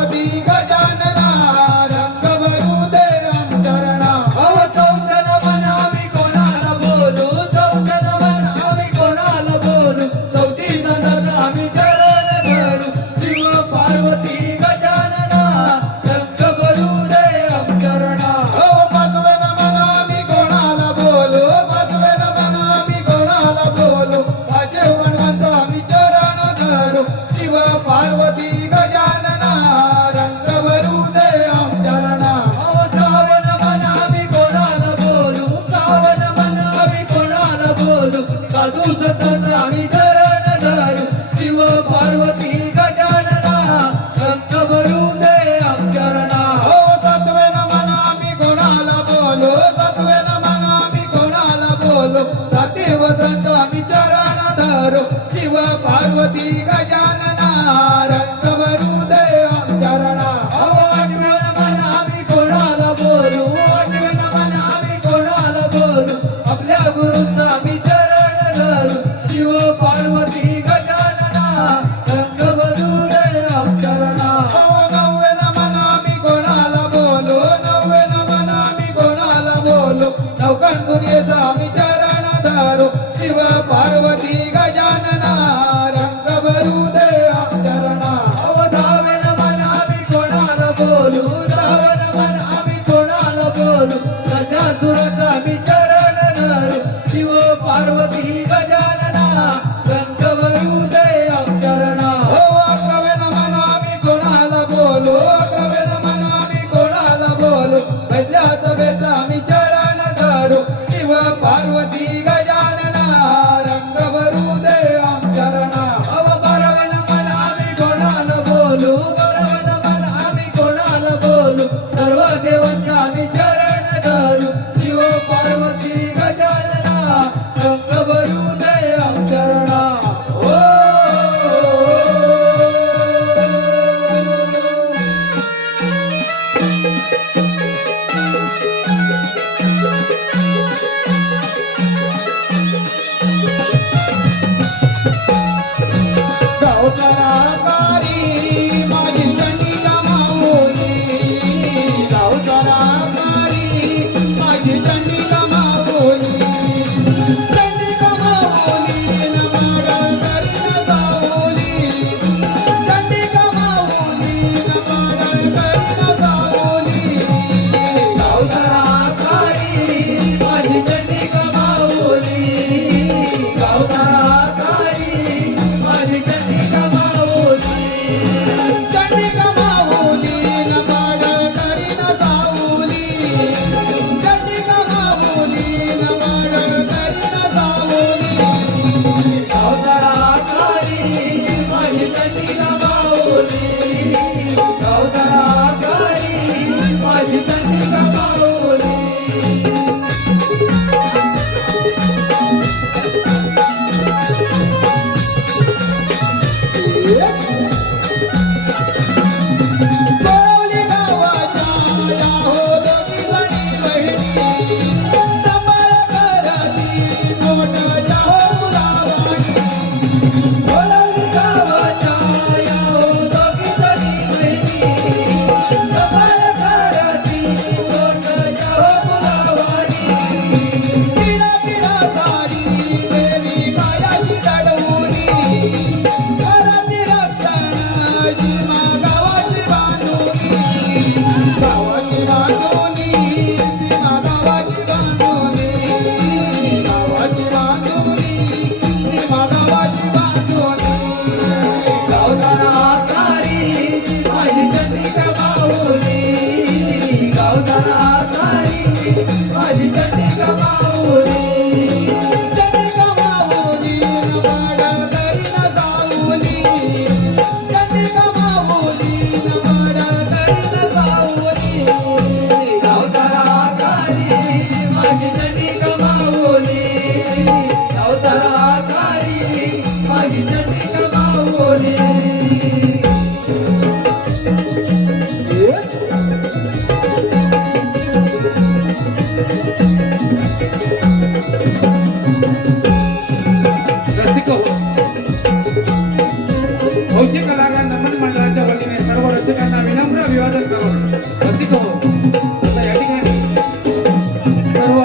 पार्वती गजानना रंग भरू दे अंतरणा चौथ्यान मन आम्ही कोणाला बोलू चौथ्यान मन आम्ही कोणाला बोलू चौथी नंतर आम्ही चरण धरू शिव पार्वती गजानना रंग भरू दे अंतरणा पाचवेन मन आम्ही कोणाला बोलू पाचवेन मन आम्ही कोणाला बोलू पाचे वणवांचा आम्ही चरण धरू शिव पार्वती गजानना रंग भरू दे अंतरणा सावन मन आम्ही कोणाला बोलू सावन मन आम्ही कोणाला बोलू साधू संतांचा आम्ही चरण धरू शिव पार्वती गजानना रंग भरू दे अंतरणा सातवेन मन आम्ही कोणाला बोलू सातवेन मन आम्ही कोणाला बोलू साती वसंत आम्ही चरण धरू शिव पार्वती गजानना रंग भरू दे अंतरणा आठवेन मन आम्ही कोणाला बोलू आठवेन मन आम्ही कोणाला बोलू आपल्या गुरूंचा आम्ही चरण धरू शिव पार्वती गजानना रंग भरू दे अंतरणा नववेन मन आम्ही कोणाला बोलू नववेन मन आम्ही कोणाला बोलू नवकंडुर्येचा आम्ही चरण धरू शिव पार्वती गजानना रंग भरू दे अंतरणा धावेन मन आम्ही कोणाला बोलू धावेन मन आम्ही कोणाला बोलू दशासुराचा आम्ही चरण धरू शिव पार्वती गजानना रंग भरू दे अंतरणा अकरावेन मन आम्ही कोणाला बोलू अकरावेन मन आम्ही कोणाला बोलू पहिल्या सभेचा आम्ही चरण धरू शिव पार्वती गजानना रंग भरू दे अंतरणा बारावेन मन आम्ही कोणाला बोलू बारावेन मन आम्ही कोणाला बोलू सर्व देवांचा आम्ही चरण धरू शिव पार्वती गजानना रंग भरू दे अंतरणा गावसराकारी माझी चंडिका माऊली गावसराकारी माझी चंडिका माऊली चंडिका माऊली न माडळ करी न सावली चंडिका माऊली न माडळ करी न सावली गावसराकारी माझी चंडिका माऊली गावसराकारी माझी चंडिका माऊली चंडिका माऊली न माडळ करी न सावली चंडिका माऊली न माडळ करी न सावली गावसराकारी माझी चंडिका माऊली गावसराकारी माझी चंडिका माऊली कोली गावाच्या या हो दोघी जणी बहिणी सांभाळ करती मोठ्या हो मुलावाणी बोलावली गावाच्या या हो दोघी जणी बहिणी सांभाळ करती मोठ्या हो मुलावाणी पिढा पिढा सारी देवी मायाची दडवूनी घराची रक्षण सीमा गावाची बांधुनी गावाची बांधुनी सीमा गावाची बांधुनी गावाची बांधुनी सीमा गावाची बांधुनी गावसराकारी माझी चंडिका माऊली गावसराकारी माझी चंडिका माऊली चंडिका माऊली न माडळ करी न सावली चंडिका माऊली न माडळ करी न सावली गावसराकारी माझी चंडिका माऊली गावसराकारी माझी चंडिका माऊली हौशी कलाकार नमन मंडळाच्या वतीने सर्व रसिकांना हो आता या ठिकाणी सर्व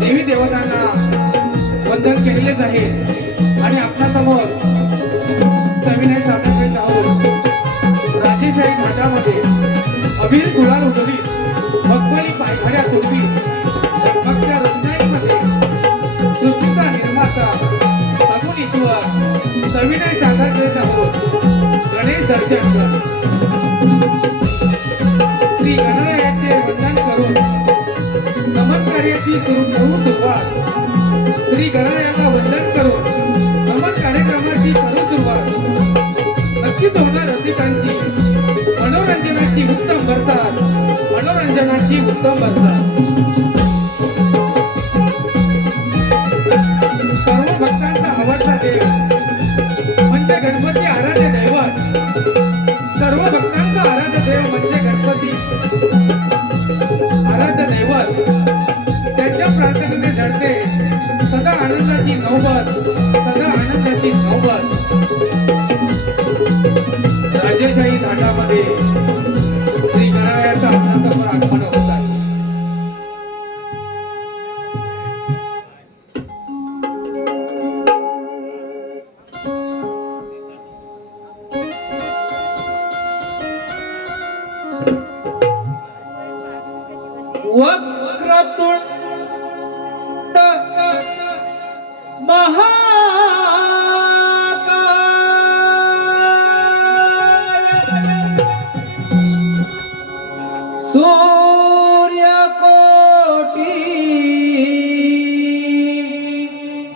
देवी देवतांना वंदन केलेलेच आहे आणि आपल्यासमोर सविनय सादर करीत आहोत. राजेशाही घाटामध्ये अबीर गुलाल उधळी मखमली पायघड्या तुडवी मग त्या रचनाईमध्ये सृष्टीचा निर्माता सगुण ईश्वर सविनय सादर करीत आहोत. गणेश दर्शन कर. श्री गणरायाचे वंदन करून नमन कार्याची सुरुवात. श्री गणरायाला वंदन करून नमन कार्यक्रमाची करू सुरुवात. नक्कीच होणार रसिकांची मनोरंजनाची उत्तम बरसात. मनोरंजनाची उत्तम बरसात. सर्व भक्तांचा आवडता देव म्हणजे गणपती आराध्य दैवत. सर्व भक्तांचा आराध्य देव म्हणजे गणपती आराध्य दैवत. त्यांच्या प्रार्थनेने झडते सदा आनंदाची नौबत. सदा आनंदाची नौबत. राजेशाही घाटामध्ये श्री गणरायाचा आपल्यासमोर आगमन होत आहे. वक्रतुंड महाकाय सूर्यकोटी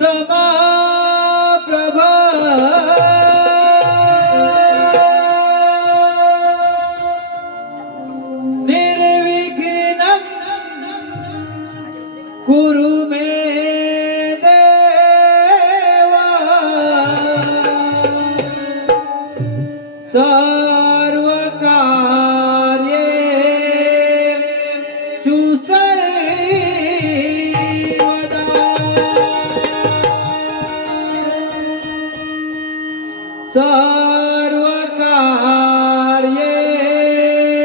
समप्रभ निर्विघ्नं कुरु मे देवा. सर्वकार्येषु सर्वदा.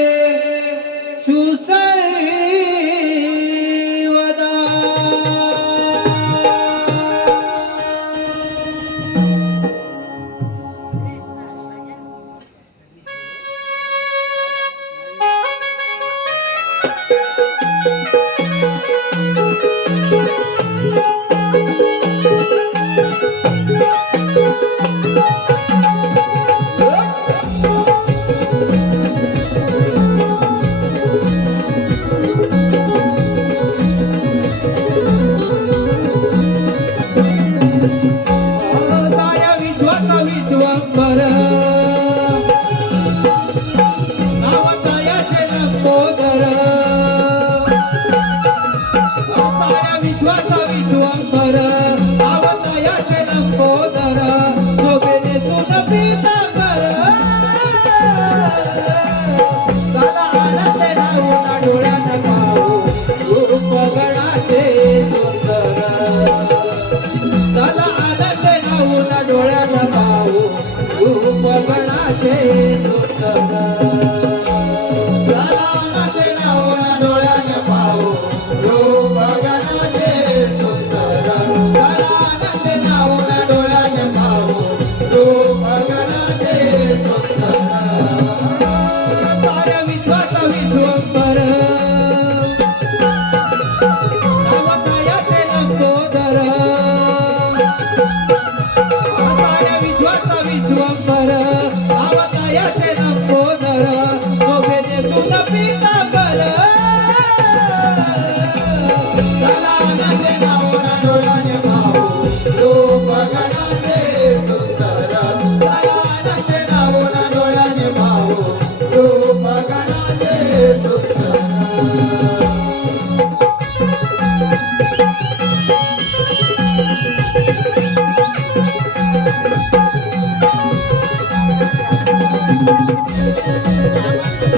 सर्वकार्येषु सर्वदा. साऱ्या विश्वाचा विश्वंभर नावतायाचे लंबोदर. साऱ्या विश्वाचा विश्वंभर नावतायाचे लंबोदर. शोभेने तुझ पीतांबर. झाला आनंद राहून डोळ्यानं पाहू रूप गणाचे सुंदर. झाला आनंद राहून डोळ्यानं पाहू रूप गणाचे सुंदर. गणाचे नावून डोळ्याने पाहू रूप गणाचे सुंदर. गणाचे नावून डोळ्याने पाहू रूप गणाचे सुंदर. साऱ्या विश्वाचा विश्वंभर नावतायाचे लंबोदर. साऱ्या विश्वाचा विश्वंभर नावतायाचे लंबोदर. शोभेने तुझ पीतांबर. गणाचे नावून डोळ्याने पाहू रूप गणाचे सुंदर. गणाचे नावून डोळ्याने पाहू रूप गणाचे सुंदर. साऱ्या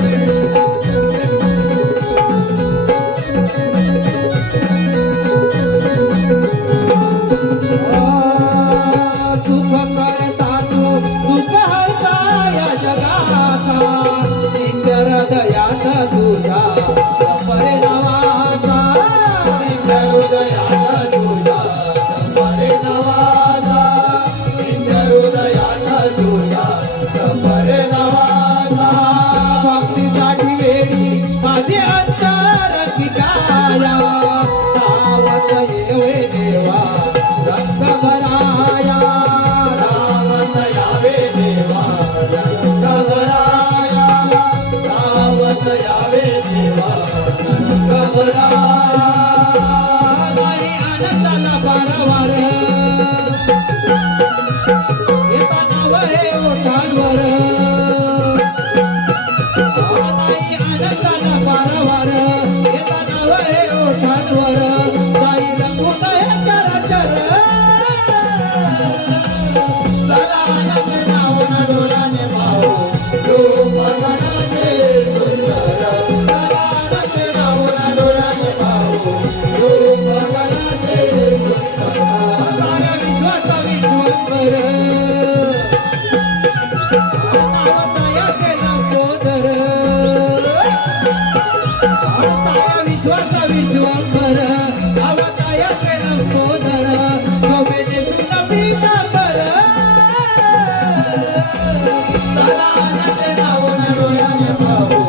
वेळी माझे अंतर पिकाया सावत येवे देवा रंग भराया रावत यावे देवा रंग भराया रावत यावे देवा रंग भराया नाही आनंदाला पारावार येता नाव हे ओठांवर नाही आनंदाला पारावार येता नाव हे ओठांवर काही रंगून हे चराचर चला आनंद नावना डोळ्याने पाहू रूप गणाचे सुंदर चला आनंद नावना डोळ्याने पाहू रूप गणाचे सुंदर सारा विश्वाचा विश्वंभर नावतया केला पोदर सारा विश्वाचा विश्वंभर नावतया केला पोदर नवे देशून पीतांबर चला आनंद नावना डोळ्याने पाहू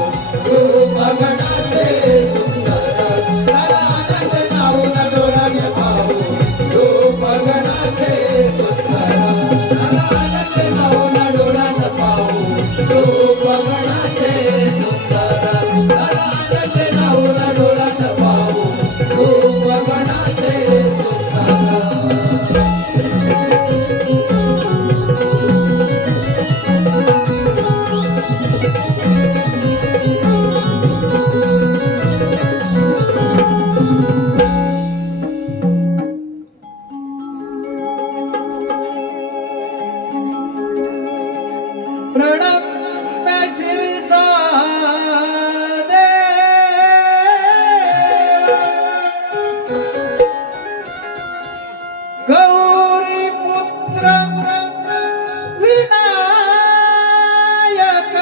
रूप गणाचे सुंदर चला आनंद नावना डोळ्याने पाहू रूप गणाचे सुंदर आनंद नावना डोळ्यात पाहू रूप गणाचे सुंदर आनंद नावना डोळ्यात पाहू रूप गणाचे सुंदर प्रणम्य शिरसा गौरी पुत्र विनायक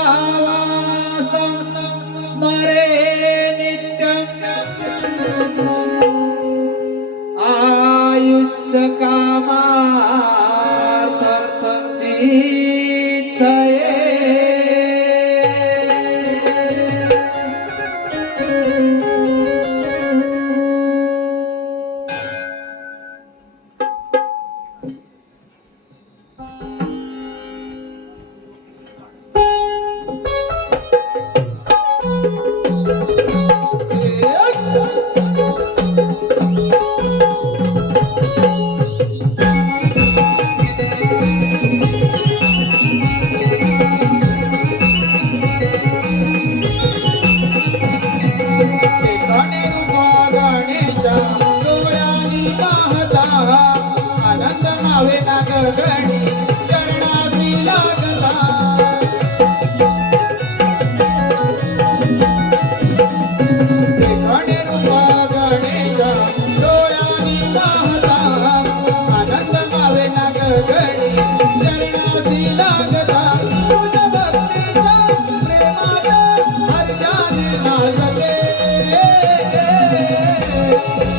भक्तावास स्मरे नित्यम् आयुष्य कामार्थ सिद्धये एकाने रूपा गणेशा डोळ्यांनी पाहता आनंद मावे ना गगनी चरणाची लागता एकाने रूपा गणेशा डोळ्यांनी पाहता आनंद मावे ना गगनी चरणाची लागता तुझ्या भक्तीच्या प्रेमात हर्षाने नाचते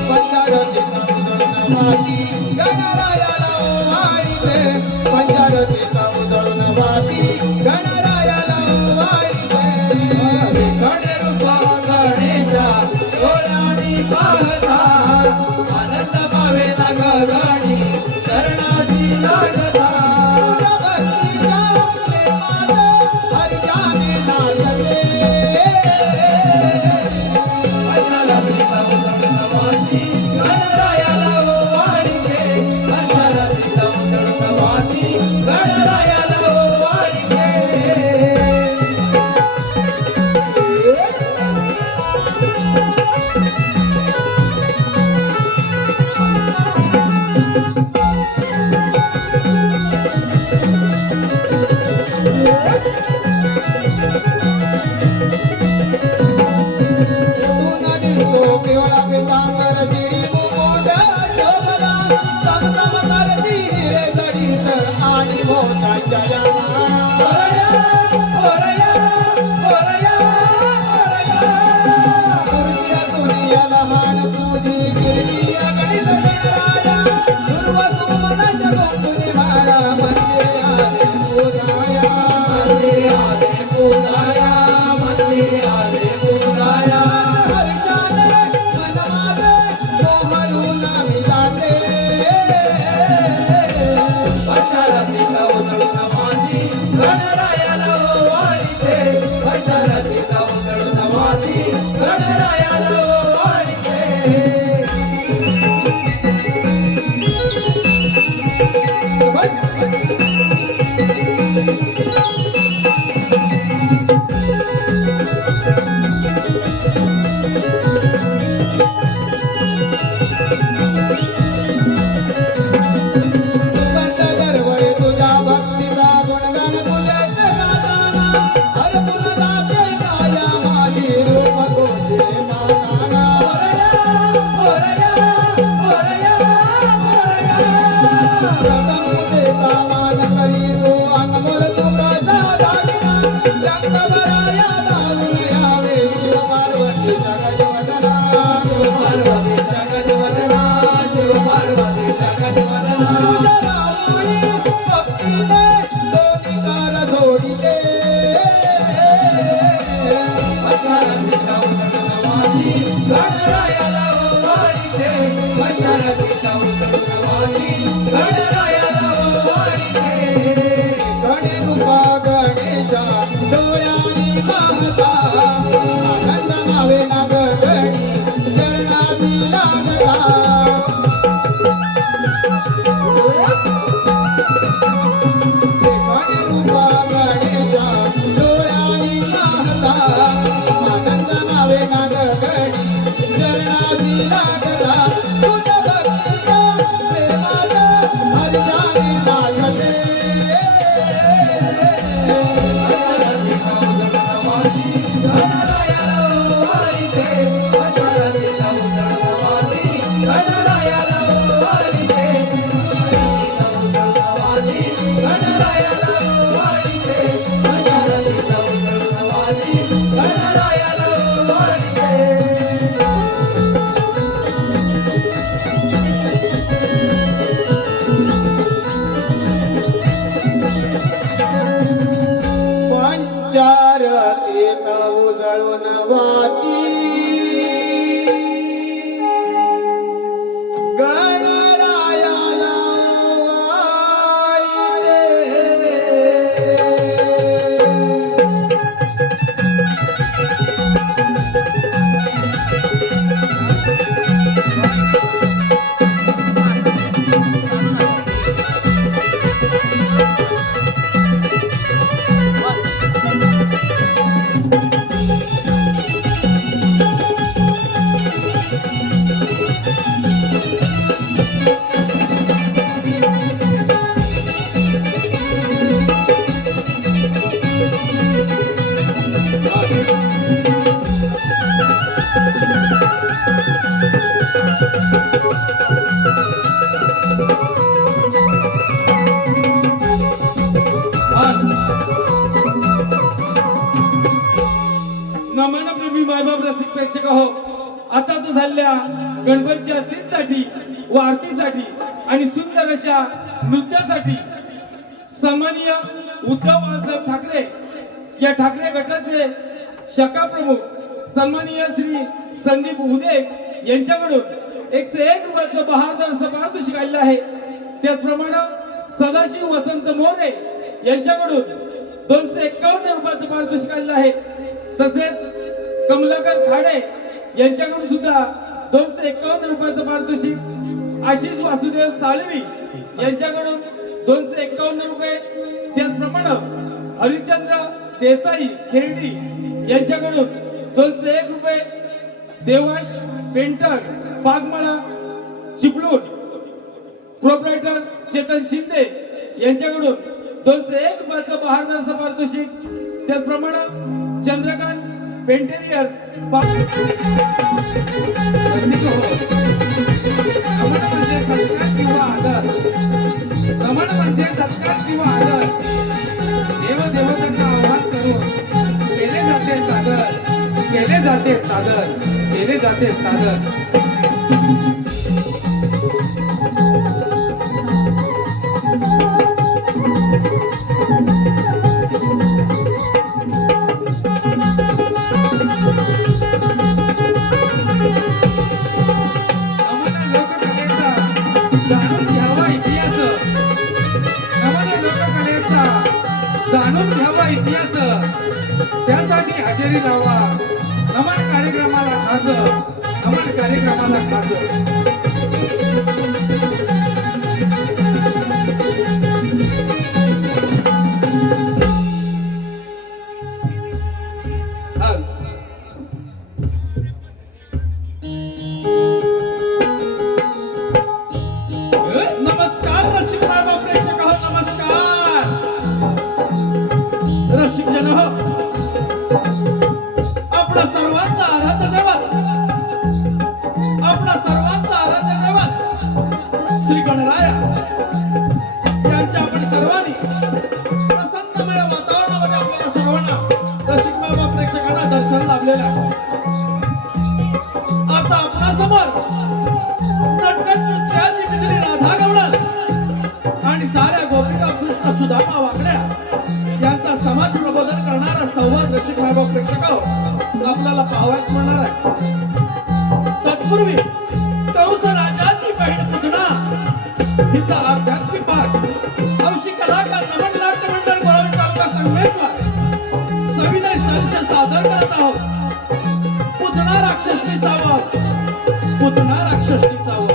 पंचारती उधळून वाटी गणरायाला ओवाळीते पंचारतीचा उधळून वाटी गणरायाला ओवाळीते गणे रूपा गणेशा डोळ्यांनी पाहता आनंद मावे ना गगनी चरणाची लागता तुझ्या भक्तीच्या प्रेमात हर्षाने नाचते मंदिर करी तो अनमोल तुकाचा दागिना रंग भराया लावून यावे शिव पार्वतीचा गजवदना पार्वतीचा गजवदना शिव पार्वतीचा गजवदना तुझ्या रामुळी भक्तीने दोन्ही कार जोडिले पंचारतीचा उदरवादी गणरायाला वाढीते पंचारतीचा उदरवादी गणरायाला वाढीते गणे रूपा गणेशा डोळ्यानी पाहता आनंद मावे ना गगणी चरणाची लागता गणरूपा गणेशा डोळ्यानी पाहता आनंद मावे ना गगणी चरणाची लागता तुझ्या भक्तीच्या प्रेमाचा हर्षाने लागते पंचारतीचा उदरवादी गणरायाला वाढीते पंचारतीचा उदरवादी गणरायाला वाढीते पंचारतीचा उदरवादी गणरायाला वाढीते पंचारतीचा उदरवादी गणरायाला वाढीते पंचारतीत उजळून वाती गणरायाला वाळीते. नमनप्रेमी मायबाप रसिक प्रेक्षक हो, आताच झालेल्या गणपतीच्या सीनसाठी व आरतीसाठी आणि सुंदर अशा नृत्यासाठी सन्माननीय उद्धव बाळासाहेब ठाकरे या ठाकरे गटाचे शाखा प्रमुख सन्माननीय श्री संदीप उदे यांच्याकडून 101 रुपयाचं बहादर असं पारितोषिक आलेलं आहे. त्याचप्रमाणे सदाशिव वसंत मोरे यांच्याकडून 251 रुपयाचं पारितोषिक आलेलं आहे. तसेच कमलाकर खाडे यांच्याकडून सुद्धा 251 रुपयाचं पारितोषिक, आशिष वासुदेव साळवी यांच्याकडून 251 रुपये, त्याचप्रमाणे हरिश्चंद्र देसाई खेरडी यांच्याकडून 201 रुपये, देवाश पेंटर पागमाळा चिपळूण प्रोप्रायटर चेतन शिंदे यांच्याकडून 201 रुपयाचं बहादर असं पारितोषिक, त्याचप्रमाणे चंद्रकांत पेंटेरियर्स म्हणजे सत्कार किंवा आदर देवदेवतांना आवाहन करून केले जाते सादर, केले जाते सादर, केले जाते सादर. आम्हाला लोककलेचा जाणून घ्यावा इतिहास, आम्हाला लोककलेचा जाणून घ्यावा इतिहास, त्यासाठी हजेरी लावा नमन कार्यक्रमाला खास, नमन कार्यक्रमाला खास. नमस्कार रसिक बाबा प्रेक्षक हो, नमस्कार रसिक जन हो. आपला सर्वांचा आराध्य देव, आपला सर्वांचा ठेवलेला आहे. आता आपणासमोर नटखट नृत्याची टिकली राधा गवळण आणि साऱ्या गोपिका कृष्ण सुदामा वाकड्या यांचा समाज प्रबोधन करणारा संवाद रसिक वैभव प्रेक्षक आपल्याला पाहावयास मिळणार आहे. तत्पूर्वी कंस राजाची बहीण पुतना हिचा आध्यात्मिक पाठ हौशी कलाकार नमन नाट्य मंडळ गोळवण तालुका संघमेचा सविनय सर्ष सादर करत आहोत. पुतना राक्षसनीचा वध, पुतना राक्षसनीचा वध.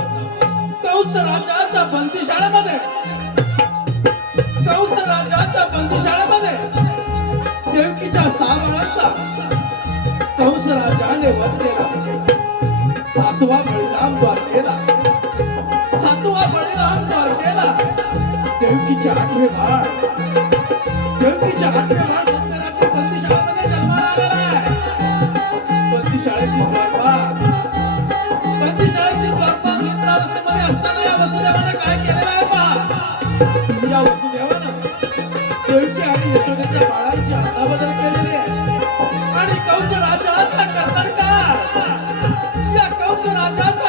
कंस राजाच्या बंदीशाळेमध्ये देवकीच्या 6 बाळांचा कंस राजाने वध केला. 7वा बळीराम द्वारकेला देवकीचे 8वे बाळ सत्यरात्री बंदीशाळेमध्ये जन्माला आलेला आहे. बंदीशाळेची वृत्तावस्थेमध्ये असताना या वसुदेवानं काय केलेलं आहे पहा. या वसुदेवानं देवकी आणि यशोदेच्या बाळांची अदलाबदल केलेली आहे आणि कंस राजाचा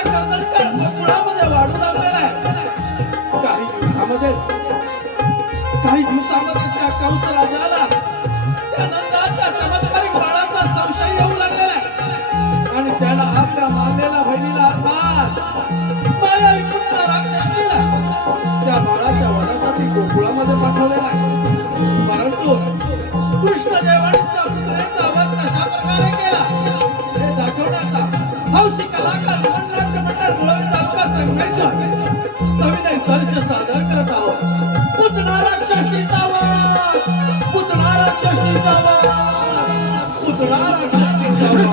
कर्दनकाळ गोकुळामध्ये वाढू लागलेला आहे. काही दिवसामध्ये त्या कंस राजाला त्या नंदाच्या चमत्कारिक बाळाचा संशय येऊ लागलेला आहे आणि त्याला आपल्या मारलेल्या बहिणीला अर्थात मायावी पुत्र राक्षसीला त्या बाळाच्या वधासाठी गोकुळामध्ये पाठवलेला आहे. परंतु कृष्णदेवाने त्या पुत्रेचा वध कशा प्रकारे केला हे दाखवण्याचा हौशी कलाकार नाट्य मंडळ गोळवण तालुका संघमेचा सविनय सर्ष सादर करत आहोत. पुतना राक्षसीचा वध, पुतना राक्षसीचा वध, पुतना राक्षसीचा वध.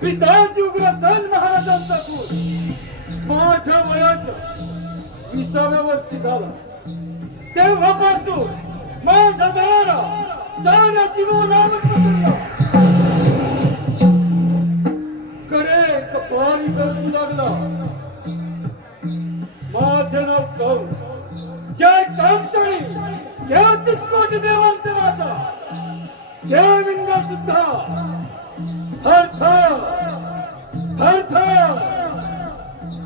पिताजी उग्रसेन महाराजांचा पूर माझ्या वयाच्या 20व्या वर्षी झाला. तेव्हापासून माझा दरारा साऱ्या जीवनावर पसरला. कडे कपारी गरजू लागला. माझे नाव कंस. या काक्षणी या 30 कोटी देवांचे राजा देविंग सुद्धा थर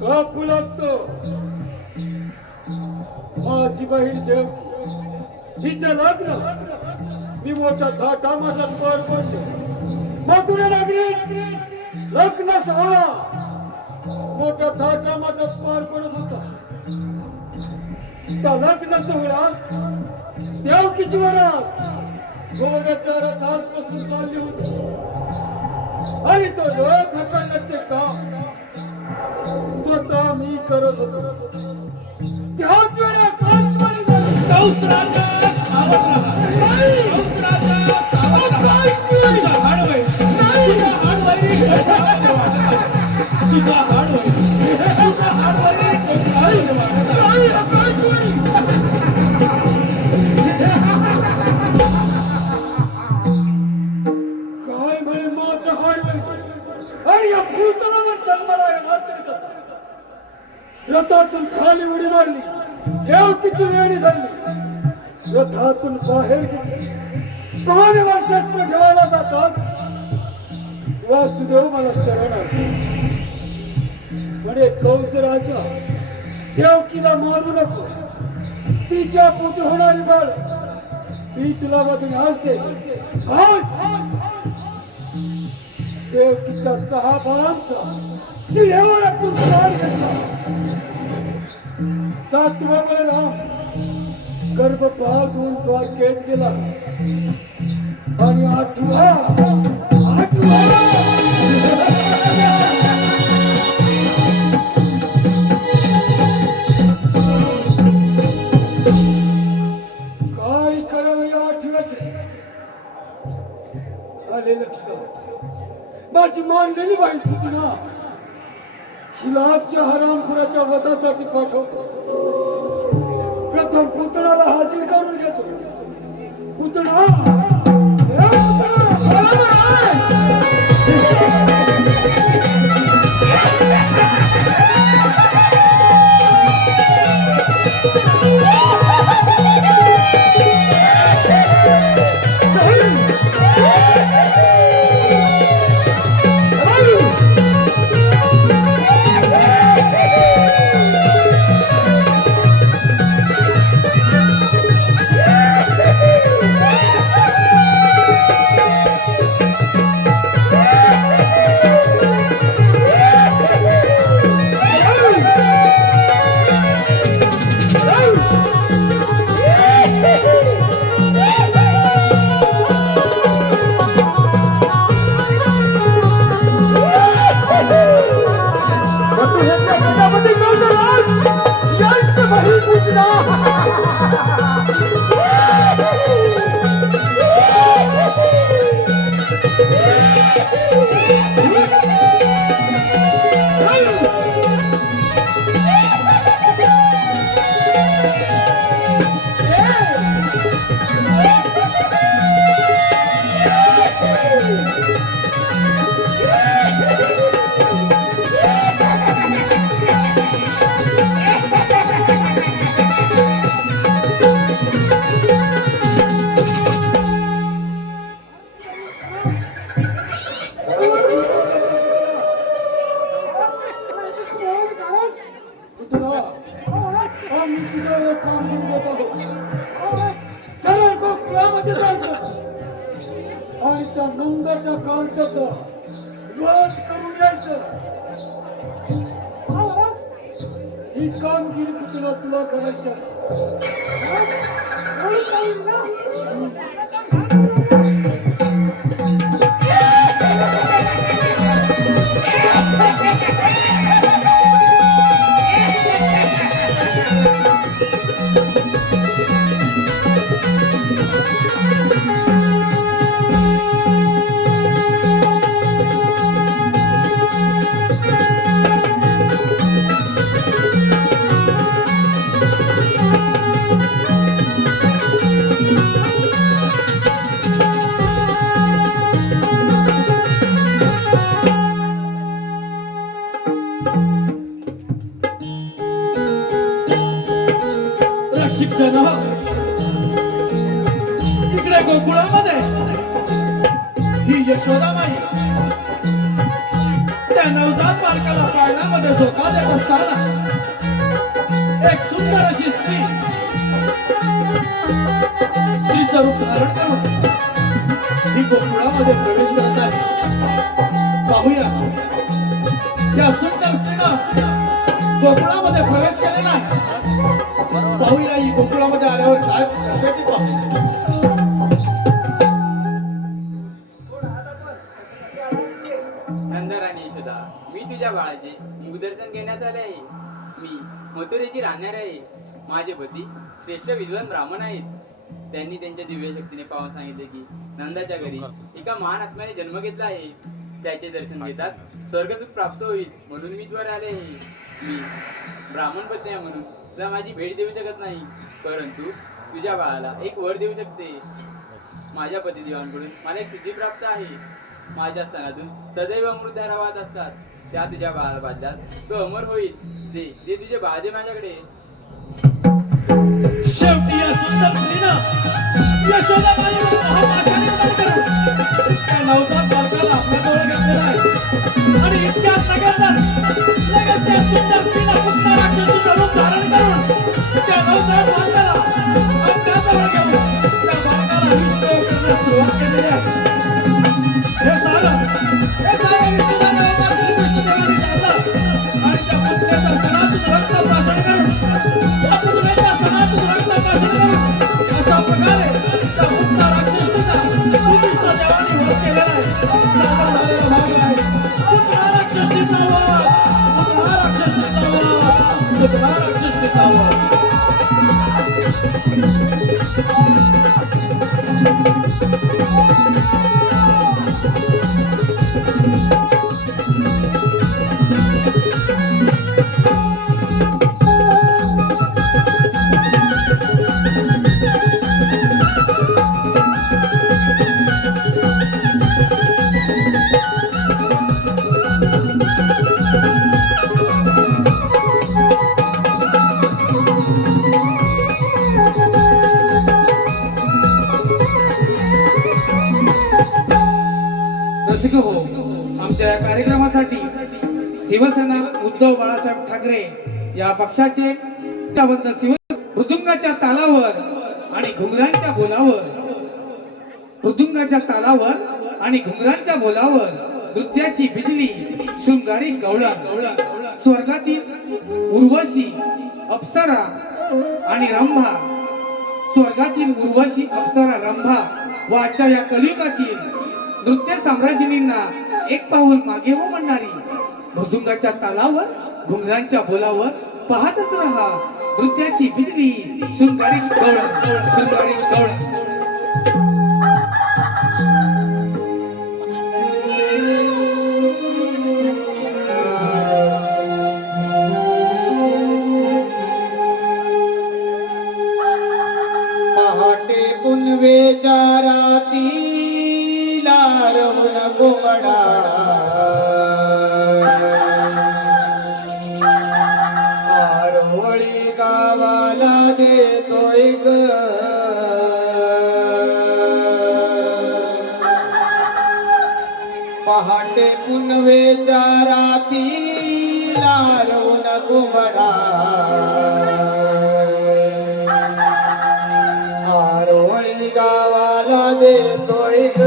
कापू लागतो. माझी बहीण देवकी हिचे लग्न मी मोठ्या थाटामाटात पार पडले. मथुरा नगरीत लग्न सोहळा मोठ्या थाटामाटात पार पडत होता. त्या लग्न सोहळ्यात देवकीची वरात घोड्याच्या रथात बसून चालली होती आणि तो रथ हाकलण्याचे काम स्वतः मी करत होतो. त्याच वेळी आकाशवाणी झाली. कंस राजा सावध राहा. कंस राजा सावध राहा. तुझा हाडवै तुझा हाडवै काय म्हणे माझं हाडवै आणि या भूतलावर जन्माला येणार तरी कसा. रथातून खाली उडी मारली. देवकीची वेणी झाली. रथातून बाहेर घेतली. 5 वर्षात ठेवायला जातात वासुदेव मला शरण आले. म्हणे कंस राजा देवकीला मारू नको. तिच्या पोटी होणारी बाळ मी तुला मधून असते. देवकीच्या 6 बाळांचा शिळेवर आपण स्वार घेतला. 7वा बळीराम गर्भपातून द्वारकेत गेला आणि 8वा आले लक्षात माझी मानलेली बाई पुतना हिला आजच्या हरामखोराच्या वधासाठी पाठवतो. प्रथम पुतळाला हाजीर करून घेतो. पुतळा आम्ही तुझ्या एक काम म्हणून येतो. सरळ गोकुळामध्ये जायचं आणि त्या नंदाच्या कांटाचा वध करून यायचं. ही कामगिरी तुला करायची आहे. इकडे गोकुळामध्ये ही यशोदाबाई त्या नवजात बालकाला पाळण्यामध्ये झोका देत असताना एक सुंदर अशी स्त्रीचं रूप धारण करून ही गोकुळामध्ये प्रवेश करत आहे. पाहूया त्या सुंदर स्त्रीनं गोकुळामध्ये प्रवेश केलेला आहे. पाहूया ही गोकुळामध्ये आल्यावर काय करते ती पाहू. नंदराणी यशोदा, मी तुझ्या बाळाचे मुखदर्शन घेण्यास आले आहे. मी मथुरेची राहणार आहे. माझे पती श्रेष्ठ विद्वान ब्राह्मण आहेत. त्यांनी त्यांच्या दिव्य शक्तीने पाहून सांगितले की नंदाच्या घरी एका महान आत्म्याने जन्म घेतला आहे. त्याचे दर्शन घेतात स्वर्गसुख प्राप्त होईल म्हणून मी द्वार आले आहे. मी ब्राह्मण पत्नी आहे म्हणून तुला माझी भेट देऊ शकत नाही, परंतु तुझ्या बाळाला एक वर देऊ शकते. माझ्या पतिदेवांकडून मला एक सिद्धी प्राप्त आहे. माझ्या स्तनातून सदैव अमृतधारा वाहत असतात. त्या तुझ्या बाळाला बांधल्यास तो अमर होईल. जे तुझे बाळ दे माझ्याकडे. शेवटी या सुंदर स्त्रीनं यशोदाबाईला महापाशाने करून त्या नवजात बालकाला आपल्या जवळ घेतलेला आहे. आणि इतक्यात लगेच त्या सुंदर स्त्रीनं पुन्हा राक्षसीचं रूप धारण करून त्या नवजात बालकाला आपल्या जवळ घेऊन त्या बालकाला विष्ट करण्यास सुरुवात केलेली आहे. हे सारं विष्णुदाने अवतार श्रीकृष्णदेवाने जाणलं आणि त्या पुतळ्याचा सनातन रक्त प्राशन करून त्या पुतळ्याचा सनातन रक्त प्राशन करून अशा प्रकारे त्या पुतळा राक्षसीचा श्रीकृष्णदेवाने वध केलेला आहे. सादर झालेला भाग आहे पुतळा राक्षसीचा वध, पुतळा राक्षसीचा वध, पुतळा राक्षसीचा वध. रसिक हो, आमच्या या कार्यक्रमासाठी शिवसेना उद्धव बाळासाहेब ठाकरे या पक्षाचे मृदुंगाच्या तालावर आणि घुंगरांच्या बोलावर, मृदुंगाच्या तालावर आणि घुंगरांच्या बोलावर नृत्याची बिजली शृंगारी गवळण, स्वर्गातील उर्वशी अप्सरा आणि रंभा, स्वर्गातील उर्वशी अप्सरा रंभा व आजच्या या कलियुगातील नृत्य साम्राज्ञींना एक पाऊल मागे हो म्हणणारी मृदुंगाच्या तालावर घुंगरांच्या बोलावर पाहतच रहा नृत्याची बिजली शृंगारी गवळण, शृंगारी गवळण. पहाटे पुनवेच्या रातीला रवून कोंबडा आरोळी गावाला देतोय ग. पहाटे पुनवेच्या रातीला रवून कोंबडा आरोळी गावाला देतोय ग.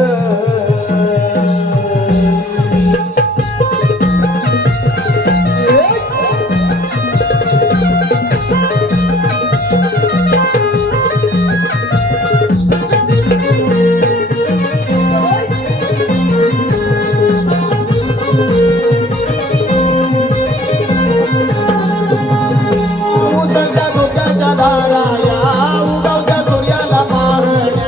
उतरत्या धोक्याच्या धारा या उगवत्या सूर्याला मारण्या.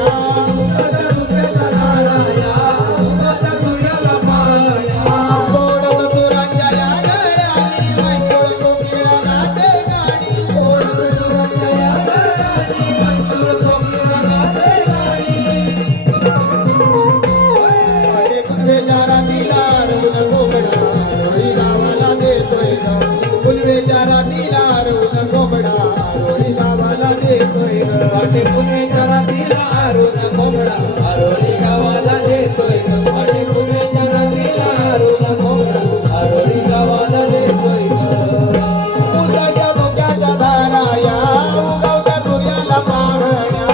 ओढत सुरांच्या या गळ्यानी मंजुळ कोकिळा गाते गाणी. ओढत सुरांच्या या गळ्यानी मंजुळ कोकिळा गाते गाणी. अरे पुनवेच्या रातीला रवून कोंबडा आरोळी गावाला देतोय ग. पुनवेच्या रातीला रवून कोंबडा आरोळी गावाला देतोय ग. वाटे पुणेच्या रात्रीला अरुण कोंबडा आरोळी गावाला देतोय ग. वाटे पुणेच्या रात्रीला अरुण कोंबडा आरोळी गावाला देतोय ग. उतरत्या धोक्याच्या धारा या उगवत्या सूर्याला पारण्या.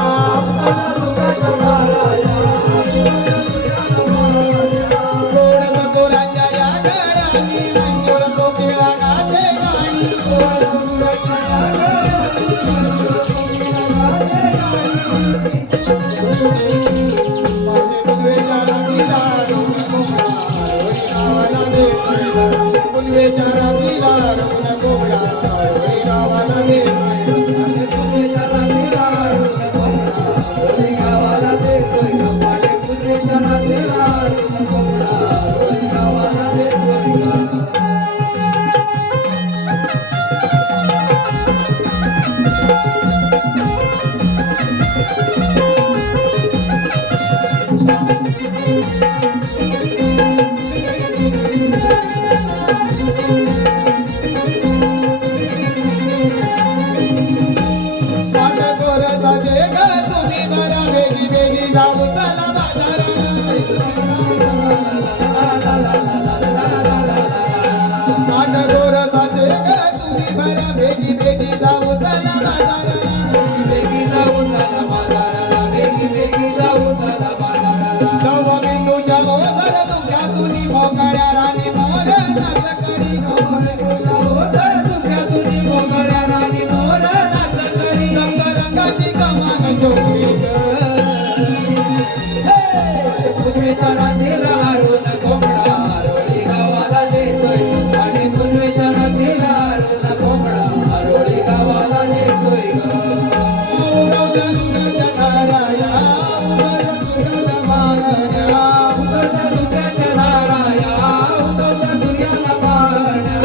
ओढत सुरांच्या या गळ्यानी मंजुळ कोकिळा गाते गाणी. ओढत सुरांच्या या गळ्यानी मंजुळ कोकिळा गाते गाणी. माझे पुनवेच्या रातीला रवून कोंबडा आरोळी गावाला देतोय ग. पुनवेच्या रातीला रवून कोंबडा आरोळी गावाला देतोय ग. वाटे पुणेच्या रात्रीला अरुण कोंबडा आरोळी गावाला देतोय ग. वाटे पुणेच्या रात्रीला अरुण कोंबडा आरोळी गावाला देतोय ग. पाठकोराचा वेग तुम्ही बरा वेगी वेगी जाऊ चला पाठकोराचा वेग तुम्ही बरा वेगी वेगी जाऊ चला बाजाराला. वेगी जाऊ चला बाजाराला, वेगी वेगी जाऊ चला बाजाराला. नव बिंदूच्या ओझर तुझ्या तुनी मोकळ्या राणी मोर नाच करी रंगाची कमान चोरी पुनवेच्या रात्रीला अरुण कोंबडा आरोळी गावाला देतोय. आणि पुनवेच्या रात्रीला अरुण कोंबडा आरोळी गावाला देतोय ग. उगवत्या सुरांच्या धारा या उगवत्या सूर्याला मारण्या. उतरत्या धुक्याच्या धारा या उगवत्या सूर्याला पारण्या.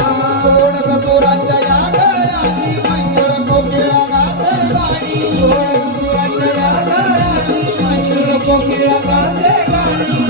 ओढत सुरांच्या या गळ्यानी मंजुळ कोकिळा गाते गाणी. ओढत सुरांच्या या गळ्यानी मंजुळ कोकिळा गाते गाणी.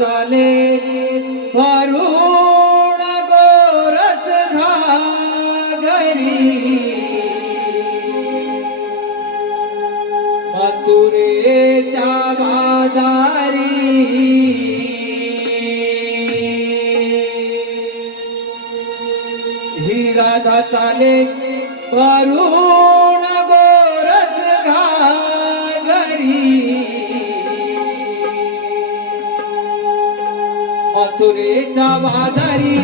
चाले वरुण गोरस घागरी मथुरेच्या बाजारी ही राधा चाले वरुण गोरस घागरी मथुरेच्या बाजारी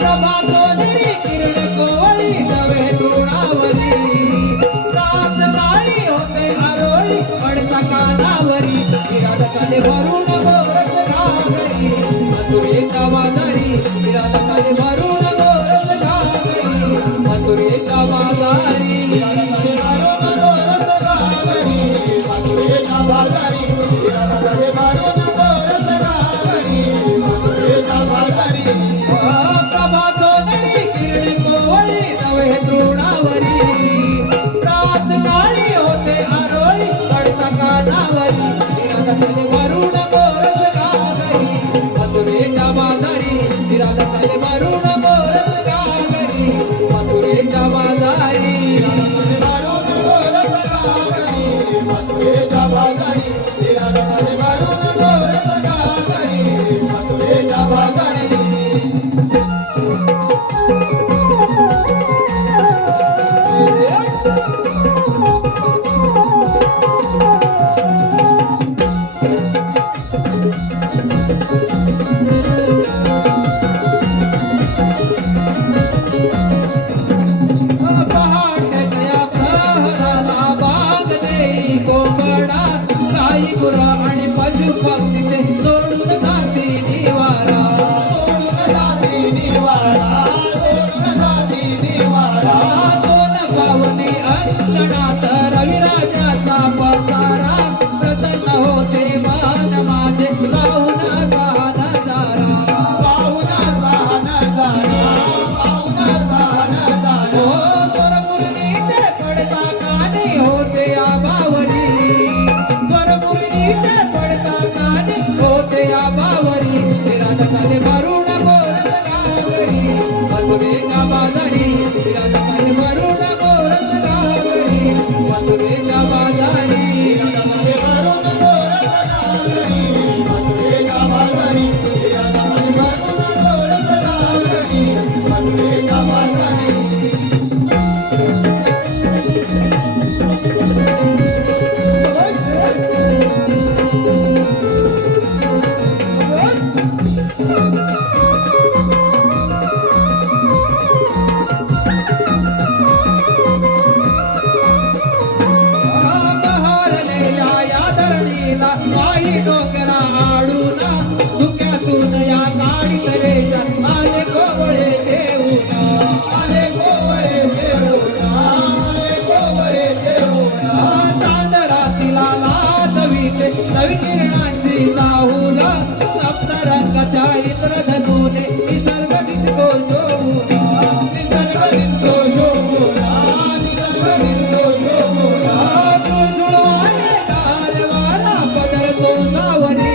प्रभातोदरी किरण कोवळी नवे तृणावरी रातवाळी होते आरोळी पडता कानावरी विराधकाले वरुण गोरस घागरी मथुरेच्या बाजारी विराधकाले वरुण गोरस घागरी मथुरेच्या बाजारी प्रभातोदरी किरण कोवळी नवे तृणावरी रातवाळी होते आरोळी पडता कानावरी विराधकाले वरुण गोरस घागरी मथुरेच्या बाजारी विराधकाले वरुण गोरस घागरी मथुरेच्या बाजारी पहाटेच्या प्रहराला बाग देई कोंबडा गाई गुरा आणि पशु पक्षी सोडून जाती निवारा दोन पावली अंगणात रविराजाचा पसारा प्रसन्न होते मन माझे पाहून असा नजारा हो स्वरमुरलीचे पडता कानी होते आबावरी स्वरमुरलीचे पडता कानी होते आबावरी विराधकाले वरुण गोरस घागरी मथुरेच्या बाजारी विराधकाले वरुण गोरस घागरी मथुरेच्या बाजारी बहारलेल्या या धरणीला काही डोंगरा आडूना धुक्यातून या काळी करेच्या आले कोवळे देऊना तांदरातीला लाजवीते नवी किरणांची साहुला सप्तरंगाच्या इंद्रधनुने निसर्ग दिसतो झुळझुळवाले गालवाला पदरतो सावरी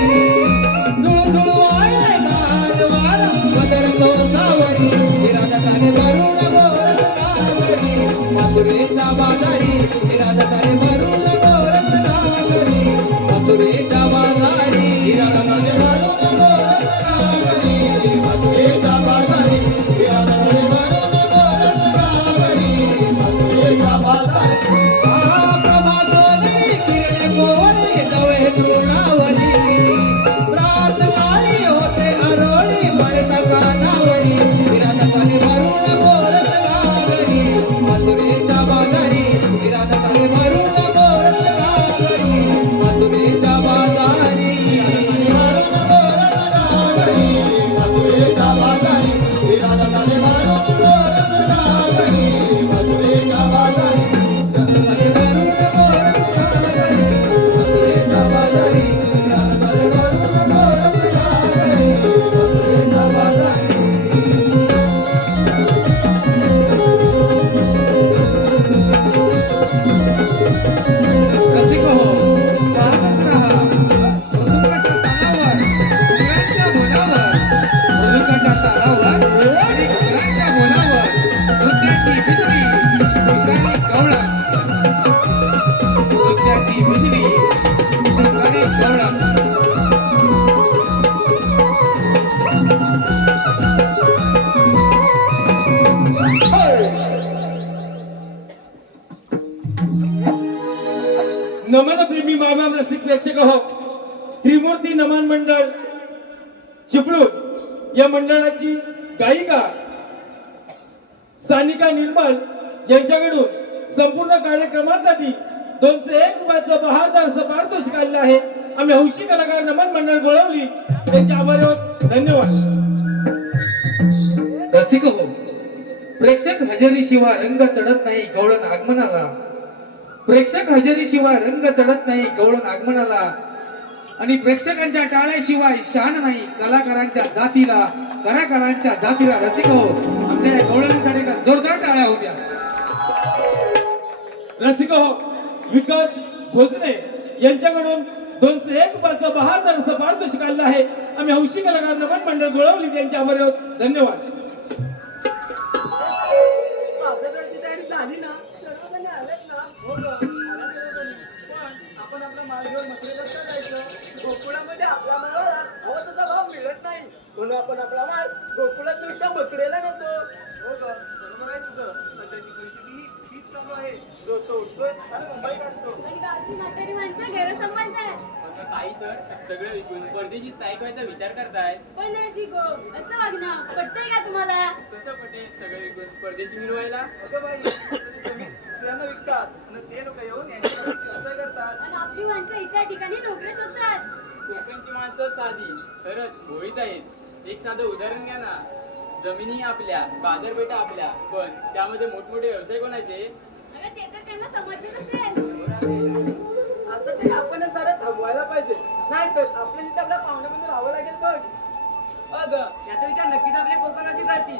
झुळझुळवाले गालवाला पदरतो सावरी विराधकाले वरुण गोरस घागरी मथुरेच्या बाजारी विराधकाले वरुण गोरस घागरी मथुरेच्या बाजारी विराधकाले वरुण गोरस घागरी मथुरेच्या बाजारी विराधकाले वरुण गोरस घागरी मथुरेच्या बाजारी प्रभातोदरी किरण कोवळी नवे तृणावरी रातवाळी होते आरोळी पडता कानावरी विराधकाले वरुण गोरस घागरी मथुरेच्या बाजारी विराधकाले वरुण गोरस घागरी मथुरेच्या बाजारी मथुरेच्या बाजारी विराधकाले वरुण नमन प्रेमी माबाप रसिक प्रेक्षक हो, त्रिमूर्ती नमन मंडळ चिपळूण या मंडळाची गायिका सानिका निर्मल यांच्याकडून संपूर्ण कार्यक्रमासाठी 201 रुपयाचं बहारदार पारितोषिक आलेलं आहे. आम्ही हौशी कलाकार नमन मंडळ गोळवली यांचे आभारी आहोत. धन्यवाद. रसिक हो, प्रेक्षक हजेरी शिवाय रंग चढत नाही गवळण आगमनाला. प्रेक्षक हजेरी शिवाय रंग चढत नाही गवळण आगमनाला. आणि प्रेक्षकांच्या टाळ्याशिवाय शान नाही कलाकारांच्या जातीला. कलाकारांच्या जातीला रसिक हो, आमच्या या गवळणीसाठी का जोरदार टाळ्या होत्या. रसिक हो, विकास भोसले यांच्याकडून 201 रुपयाचं बहारदार पारितोषिक आलेलं आहे. आम्ही हौशी कलाकार नमन मंडळ गोळवली यांचे आभारी आहोत. धन्यवाद. पावसाळ्याची तयारी झाली ना, सर्वजण आलेत ना. हो गं, आला सर्वजणी. पण आपण आपला माल घेऊन मथुरेला जायचं. गोकुळामध्ये आपला मालाला हवा तसा भाव मिळत नाही, म्हणून आपण आपला माल गोकुळात नुसता मथुरेला नसतो. हो गं, बरोबर आहे तुझं. सध्याची परिस्थिती हीच चालू आहे. जो तो उठतोय आणि मुंबई काढतो. आणि गावची म्हातारी माणसं गैरसमजतात. आता काही सर सगळं विकून परदेशी स्थायिक व्हायचा विचार करताय. पण रसिको, असं वागणं पटतंय का तुम्हाला? कसं पटेल सगळं विकून परदेशी मिळवायला? अगं बाई, तुम्ही दुसऱ्यांना विकतात आणि ते लोक येऊन यांच्याकडे व्यवसाय करतात. आणि आपली माणसं इतर ठिकाणी नोकरी शोधतात. कोकणची माणसं साधी खरंच भोळीच आहेत. एक साधं उदाहरण घ्या ना. जमिनी आपल्या, बाजारपेठा आपल्या, पण त्यामध्ये मोठमोठे व्यवसाय कोणाचे? अगं ते तर त्यांना समजलं नसेल. आता ते आपणच सारं थांबवायला पाहिजे, नाहीतर आपल्या तिथे आपल्या पाहुण्यामध्ये राहावं लागेल बघ. अगं याचा विचार नक्कीच आपल्या कोकणाची जाती.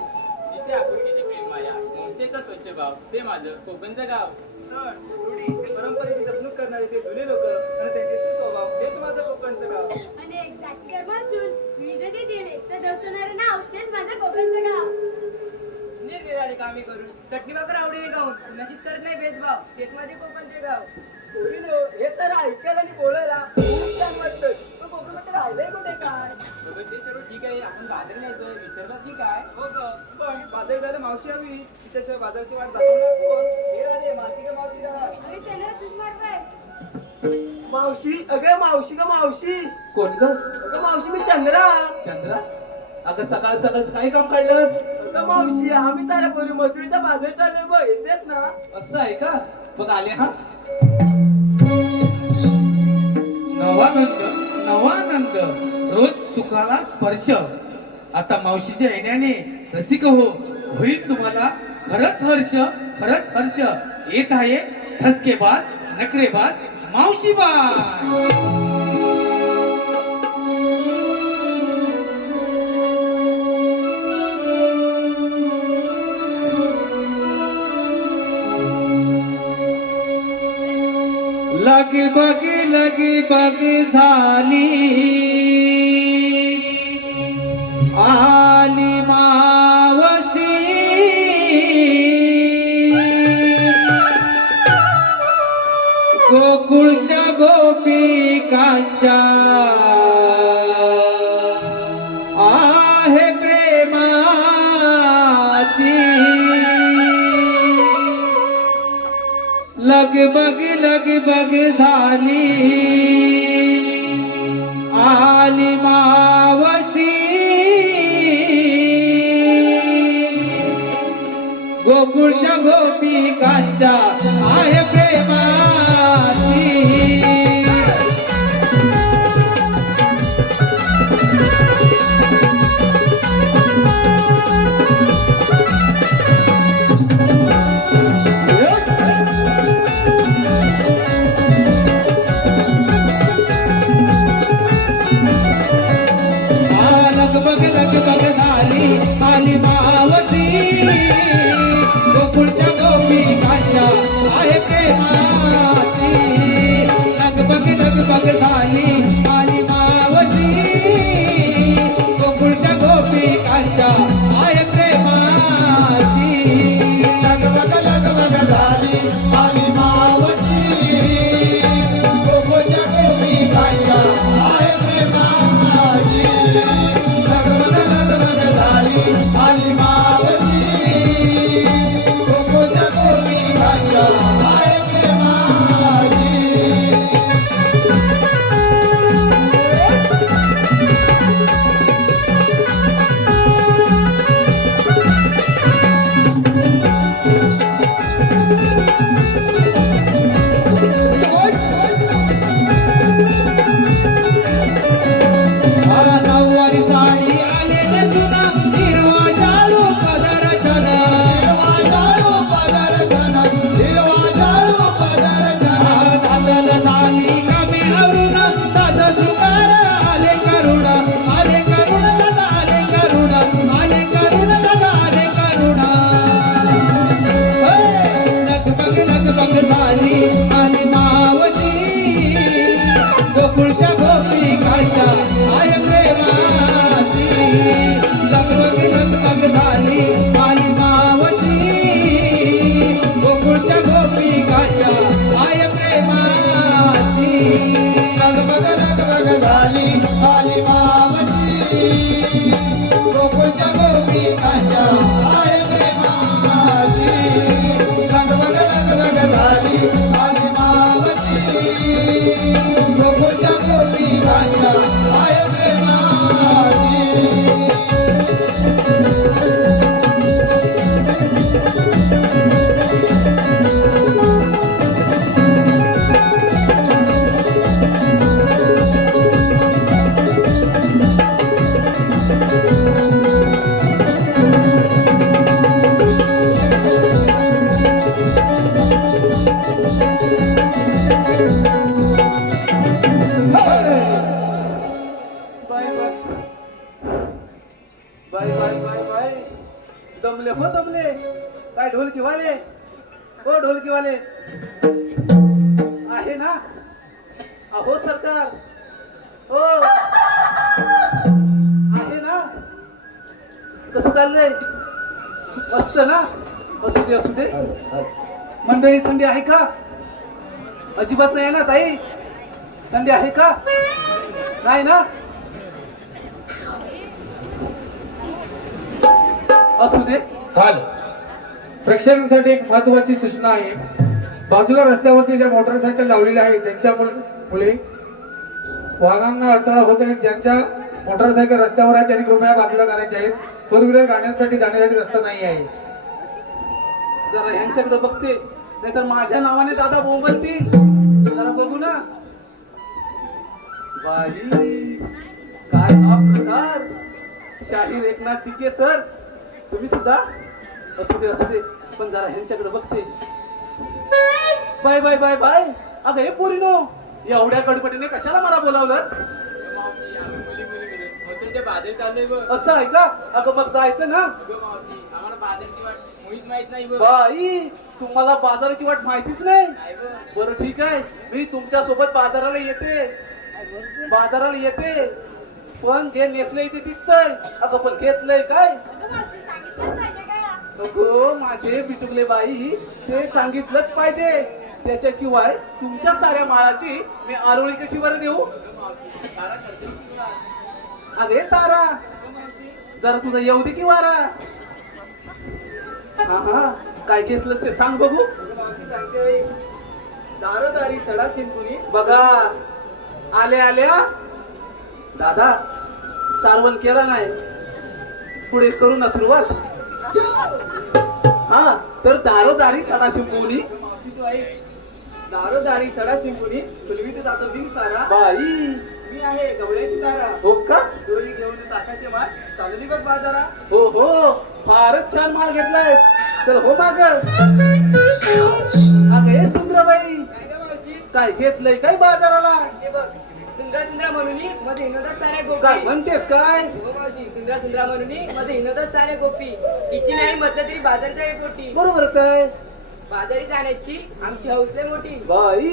जिथे आपुलकीची प्रेम माया, ममतेचा स्वच्छ भाव, ते माझं कोकणचं गाव. सण, रूढी, परंपरेची जपणूक करणारे ते जुने लोक आणि त्यांचे सुस्वभाव, हेच माझं कोकणचं गाव. आणि एक जातीधर्म असून विविधतेतील एकता दर्शवणारे नाव तेच माझं कोकणचं गाव. निरनिराळी कामे करून चटणी भाकर आवडीने गाऊन कुणाशीच करत नाही भेदभाव, तेच माझे कोकणचे गाव. पोरीनो, हे सर ऐकायला आणि बोलायला खूप छान वाटतं. पण कोकणामध्ये राहिलंय कुठे काय? सगळं ते सर्व ठीक आहे, आपण बाजार न्यायचं विसरतात की काय? हो ग, पण बाजार जायला मावशी हवी. तिच्याशिवाय बाजारची वाट दाखवणार कोण? हे राजे माती का मावशी जरा. आणि त्यांना दूध मारवाय. मावशी, अगं मावशी का मावशी. कोण ग? अगं मावशी, मी चंद्रा. चंद्रा, अगं सकाळ सकाळच काय काम काढलंस? अगं मावशी, आम्ही साऱ्या पोरी मथुरीचा बाजार चाललोय बघ, येतेस ना? असं आहे का? मग आले हा. नवानंद नवानंद रोज सुखाला स्पर्श. आता मावशीच्या येण्याने रसिक हो, होईल तुम्हाला खरंच हर्ष. खरंच हर्ष. येत आहे ठसकेबाज नखरेबाज मावशीबाज. लगी बग झाली आली मावशी गोकुळच्या गोपिकांच्या आहे प्रेमाची लगबग झाली आली मावशी गोकुळच्या गोपिकांच्या आहे प्रेमाची. लगबग झाली आली मावशी गोकुळच्या गोपिकांच्या आहे प्रेमाची. लगबग झाली आली मावशी गोकुळच्या गोपिकांच्या आहे प्रेमाची. लगबग झाली आली मावशी गोकुळच्या गोपिकांच्या आहे प्रेमाची. आली मावशी गोकुळच्या गोपिकांच्या आहे प्रेमाची. बाय बाय बाय बाय बाय बाय दमले हो दमले काय ढोलकीवाले हो ढोलकीवाले आहे ना अहो सरकार हो आहे ना कसं चाललंय मस्त ना असू दे मंडळी थंडी आहे का अजिबात नाही ना ताई थंडी आहे का नाही ना असू दे चाल प्रेक्षकांसाठी एक महत्वाची सूचना आहे. बाजूला रस्त्यावरती ज्या मोटरसायकल लावलेल्या आहेत त्यांच्या मुळे वाहनांना अडथळा होत आहे. ज्यांच्या मोटरसायकल रस्त्यावर आहे त्यांनी कृपया बाजूला करायचे आहेत. फोर व्हीलर गाड्यांसाठी जाण्यासाठी रस्ता नाही आहे. जरा ह्यांच्याकडे बघते नाहीतर माझ्या नावाने दादा बोंबलतील जरा बघू ना बाई काय हा प्रकार शाहीर एकनाथ टिके सर तुम्ही सुद्धा असू दे पण जरा ह्यांच्याकडे बघते बाय बाय बाय बाय अगं हे पोरीनो एवढ्या गडबडीने कशाला मला बोलावलं मावशी आम्ही मुली मोत्यांच्या बाजार चाललोय बघ. असं आहे का अगं मग जायचं ना अगं मावशी आम्हाला बाजारची वाट मुळीच माहित नाही बघ. बाई तुम्हाला बाजाराची वाट माहितीच नाही नाही बघ. बरं ठीक आहे मी तुमच्या सोबत बाजाराला येते पण जे नेसलंय ते दिसतंय अगं पण घेतलंय काय अगं मावशी सांगितलंच पाहिजे का अगो माझे बिटुकले बाई ते सांगितलंच पाहिजे त्याच्याशिवाय तुमच्या साऱ्या माळाची मी आरोळी कशी बरं देऊ अरे तारा जरा तुझं येऊ दे की वारा हा काय घेतलं ते सांग बघू दारोदारी सडा शिंपुनी बघा आल्या दादा सारवण केला नाही पुढे करू ना सुरुवात हा तर दारोदारी सडा शिंपवली तू ऐक दारोदारी सडा शिंपुनी फुलवीत जातो दिन सारा बाई मी आहे गवळ्याची तारा हो का डोळी घेऊन ताकाचे वाट चालली बघ बाजारा हो फारच छान माल घेतलाय तर हो माग अगे सुंदरबाई काय घेतलंय काय बाजाराला सुंदरा म्हणून मध्ये हिनोदात साऱ्या गोपी काय म्हणतेस काय हो मावशी सुंदरा म्हणून मध्ये हिनोदात साऱ्या गोपी किती नाही म्हटलं तरी बाजार जाय पोटी बरोबरच आहे बाजारी जाण्याची आमची हौसले मोठी बाई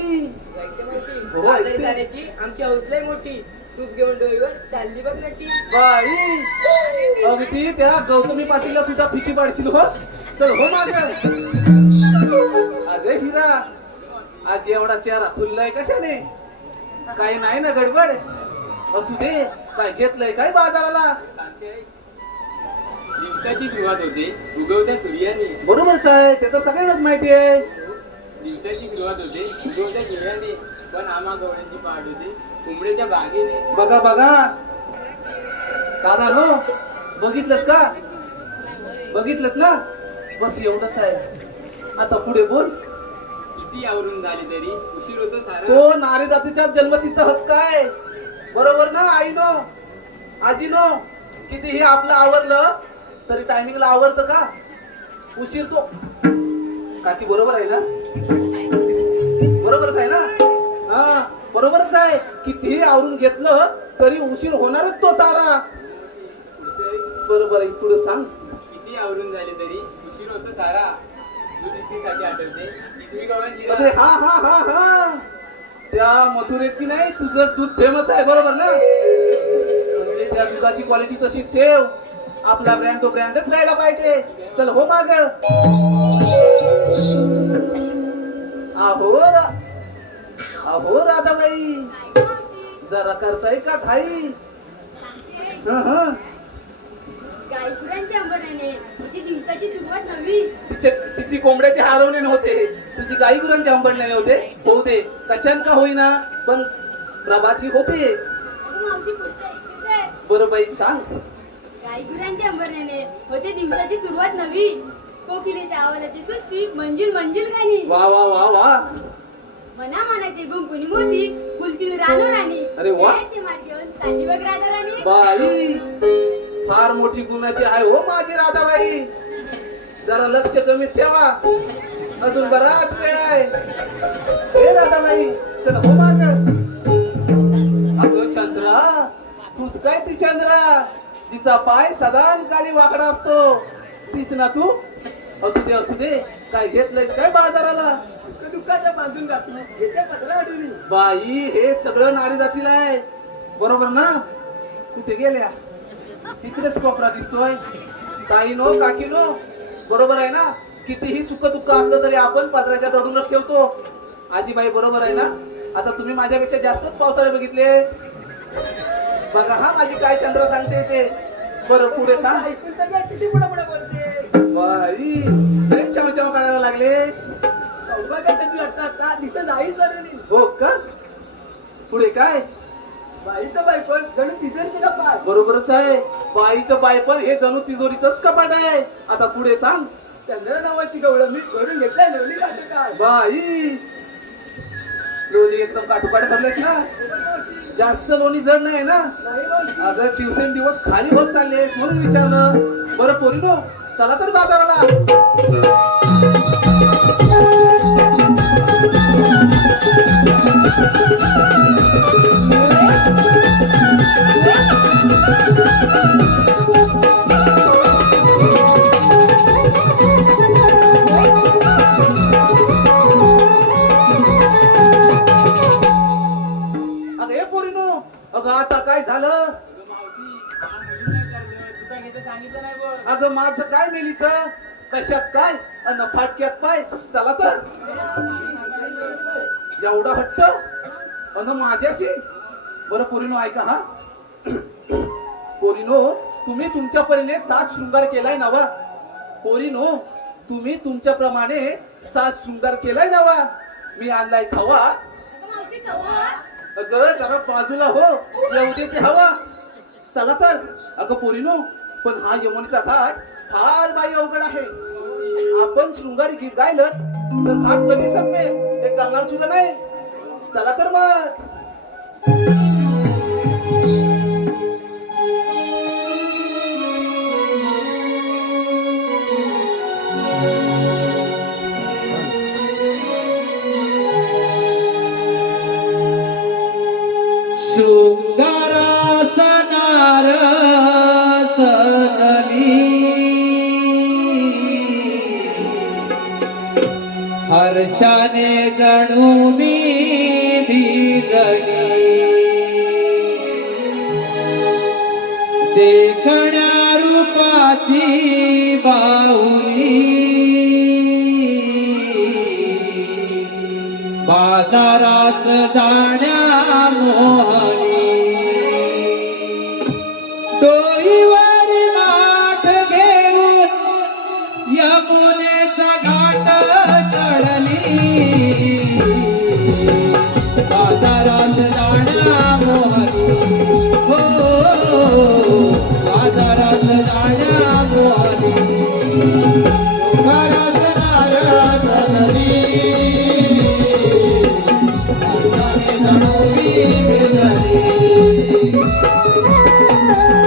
जायचं मोठी हो, बाजारी ऐकते. जाण्याची आमची हौसले मोठी तूप घेऊन डोईवर चालली बघ नटी बाई अगदी त्या गौतमी पाटीलला सुद्धा भीती पाडशील हो तर हो माग अरे हिरा आज एवढा चेहरा खुललाय कशाने काही नाही ना गडबड असू दे काय घेतलंय काय बाजाराला दिवसाची सुरुवात होते उगवत्या सूर्याने. बरोबरच आहे ते तर सगळ्यांनाच माहिती आहे दिवसाची सुरुवात होते उगवत्या सूर्याने पण आम्हा गवळ्यांची पहाट होते कोंबड्याच्या बागेने. बघा दादा हो बघितलंच ना बस एवढंच आहे आता पुढे बोल किती आवरून झाली तरी उशीर होतो सारा. तो नारी जातीच्या जन्मसिद्ध हक्क आहे बरोबर ना आईनो आजीनो कितीही आपलं आवरलं तरी टायमिंगला आवरतं का उशीर तो काकी बरोबर आहे ना बरोबरच आहे ना हा बरोबरच आहे कितीही आवरून घेतलं तरी उशीर होणारच तो सारा बरोबर आहे पुढे सांग किती आवरून झाले तरी उशीर होतो सारा. दूध इच्छेसाठी आठवते किती गवळ्यांची अरे हा त्या मथुरेची नाही तुझं दूध फेमस आहे बरोबर ना म्हणजे त्या दुधाची क्वालिटी तशी ठेव आपला ब्रँड तो ब्रँडच राहायला पाहिजे चल हो माग अहो राधाबाई जरा करताय का घाई गायकुरांच्या अंबराने म्हणजे दिवसाची सुरुवात नवी तिची कोंबड्याचे हारवणे नव्हते तुझी गाई गुरांचे अंबडणे होते कशान का होईना पण प्रभाती होते अगं मावशी पुढचं ऐकशील काय? बरं बाई सांग गायकुरांच्या अंबरण्याने होते दिवसाची सुरुवात नवी कोकिलेच्या आवाजाची सुस्ती मंजिल गाणी वा मना मनाचे गुंपुनी मोती फुलतील रानो राणी अरे वा. जयाचे माठ घेऊन चालली बघ राधा राणी बाई फार मोठी गुणाची आहे हो माझी राधाबाई जरा लक्ष कमी ठेवा अजून बराच वेळ आहे हे राधाबाई चल हो माग. अगं चंद्रा तूच काय ती चंद्रा जिचा पाय सदा काली वाकडा असतो तीच ना तू. असू दे काय घेतलंय काय बाजाराला. दुःखाच्या बांधून घातलं बाई हे सगळं नारी जातीला आहे बरोबर ना. कुठे गेल्या तिकडेच कोपरा दिसतोय. ताईनो काकीनो बरोबर आहे ना. कितीही सुख दुःख असलं तरी आपण पदराच्या दडूनच ठेवतो. आजीबाई बरोबर आहे ना. आता तुम्ही माझ्यापेक्षा जास्तच पावसाळे बघितले बघा. हा माझी काय चंद्र सांगते ते. बरं पुढे सांग. किती पुढे पुढे बोलते बाई लय चमचम करायला लागले. सौभाग्याची वाटतात दिसत आई सर हो का. पुढे काय बाईचं बायपण जणू तिजोरीचं कपाट. बरोबरच आहे बाईचं बायपण हे जणू तिजोरीचंच कपाट आहे. आता पुढे सांग. चंद्र नावाची गवळण मी भरून घेतलाय लोणी काय बाई. लोणी एकदम काठोकाठ भरलेत ना. जास्त लोणी जड नाही ना. अगं दिवसेंदिवस खाली होत चालले म्हणून विचारलं. बरं पोरीनो चला तर बाजाराला. अगं हे पोरीनो अगं आता काय झालं. अगं माझं काय मेलीच कशात काय अन फाटक्यात पाय. चला तर एवढा हट्ट अन माझ्याशी. बरं पोरीनो ऐका हा. पोरीनो तुम्ही तुमच्या परीने 7 शृंगार केलाय नवा. पोरीनो तुम्ही तुमच्या प्रमाणे 7 शृंगार केलाय नवा. मी आणलाय खावा. मावशी सवा अगं जरा बाजूला हो येऊ दे की हवा. चला तर. अगं पोरीनो पण हा यमुनेचा घाट फार बाई अवघड आहे. आपण शृंगारी गीत गायलं तर घाट कधी संपेल ते कळणार सुद्धा नाही. चला तर मग. शृंगारा सनार सनली हर्षाने जणू मी भिजली. देखण्या रूपाची बाहुली बाजारात जाण्या मोहनी. डोईवर माठ घेऊन यमुनेचा घाट चढली. बाजारात जाण्या मोहनी हो बाजारात जाण्या मोहनी. घरात नारळ झाली, अंगाने जणू मी झाली.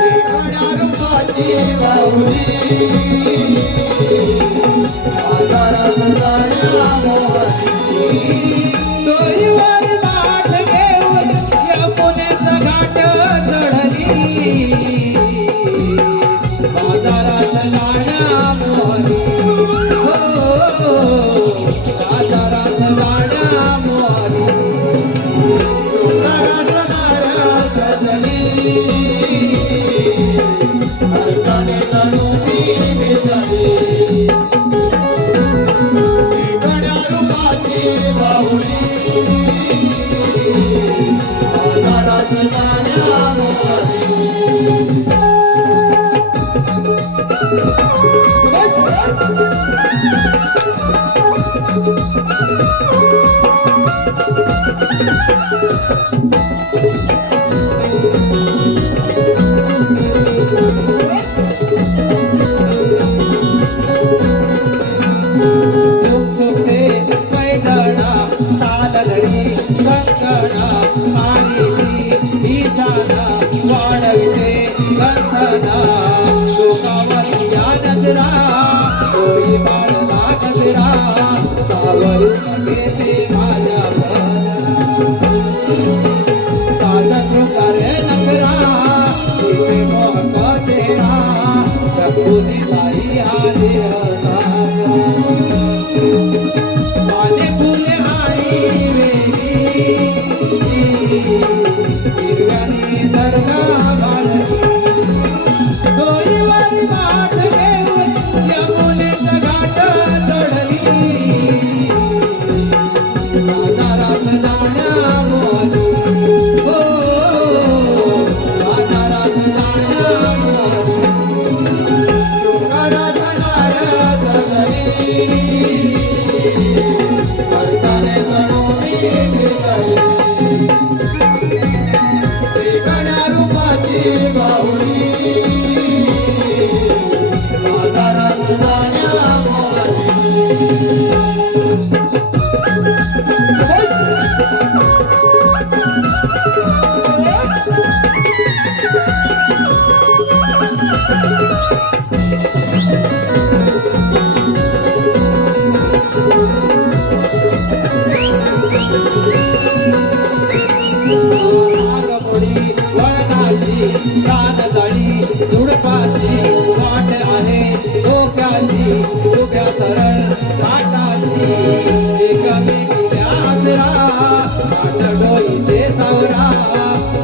एखाद्या रूपाची बाहुली बाजारात जाण्या मोहनी. डोईवर माठ घेऊन यमुनेचा घाट चढली. बाजारात जाण्या मोहनी हो बाजारात जाण्या मोहनी. घरात नारळ झाली, अंगाने जणू मी झाली. एखाद्या रूपाची बाहुली बाजारात जाण्या मोहनी. दुःखते मैदाना तालगडी कंकणा मारिती ईशाना वाढविते गंधना. लोकावरी या नजरा डोई बाळला गजरा सावरी घेते माझ्या साधा प्रकारे नकरा तिथे मोहका तेरा प्रकृती ताई आले पाले फुले आई वेली हिरव्यानी सरगा बाळली डोईवारी वाट घेऊन यमुनेचा घाट चढली बाजारात जाण्या मोली हो बाजारात जाण्या मोली डोंगरात नारळ खर्चाने जणोनी फिरली गण्या रूपाची बाहुली बाजारात जाण्या नागपुडी वळणाची कानदळी झुडपाची वाट आहे डोक्याची उभ्या सरळ काटाची एकमेकीला आसरा काट डोईचे सावरा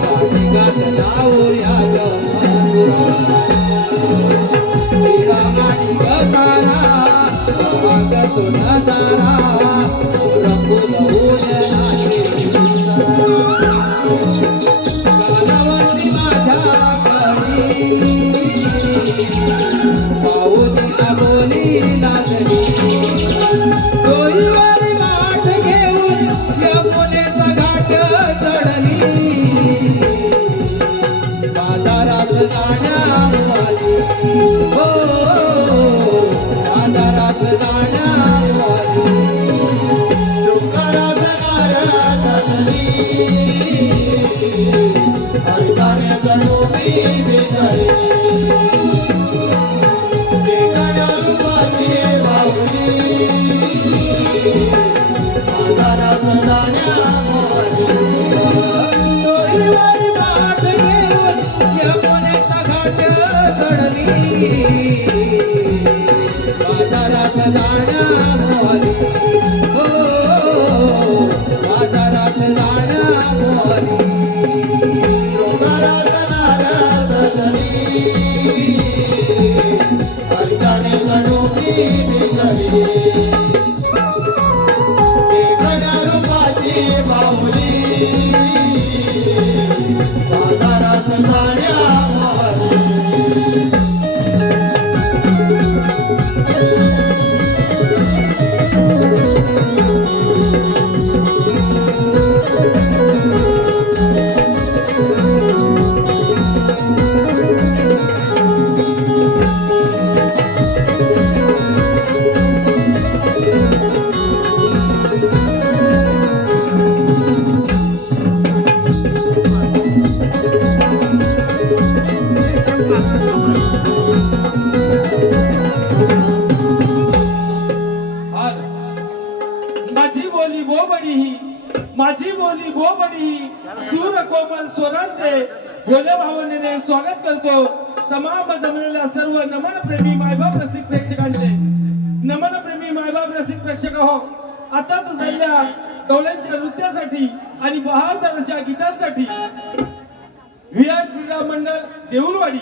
काठी गाठ लावूया तिला आणि गतारा तो नजारा रंगून गालावरती माझ्या घरी पाऊली आबोली नाचली डोईवारी वाट घेऊन यमुनेचा घाट चढली बाजारात जाण्यावाली हो बाजारात जाण्यावाली डोंगरात नारळ खर्चाने जणोनी फिरली गण्या रूपाची बाहुली बाजारात जाण्या डोईवारी वाट घेऊन यमुनेचा घाट चढली बाजारात जाण्यावाली हो बाजारात जाण्यावाली डोंगरात नारळ खर्चाने जणोनी फिरली गण्या रूपाची बाहुली बाजारात जाण्या माझी बोली बोबडी सूर कोमल स्वरांचे भोले भावनेने स्वागत करतो तमाम जमलेल्या सर्व नमन प्रेमी मायबाप रसिक प्रेक्षकांचे नमन प्रेमी मायबाप रसिक प्रेक्षक हो आताच झालेल्या गवळ्यांच्या नृत्यासाठी आणि बहारदार अशा गीतांसाठी व्हीआर क्रीडा मंडळ देऊळवाडी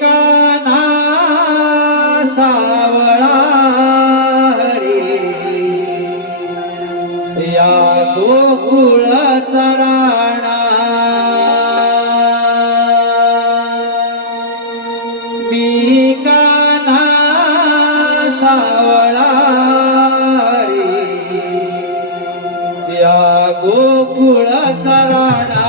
कान्हा सावळा हरी या गोकुळ चराणा मी कान्हा सावळा हरी या गोकुळ चराणा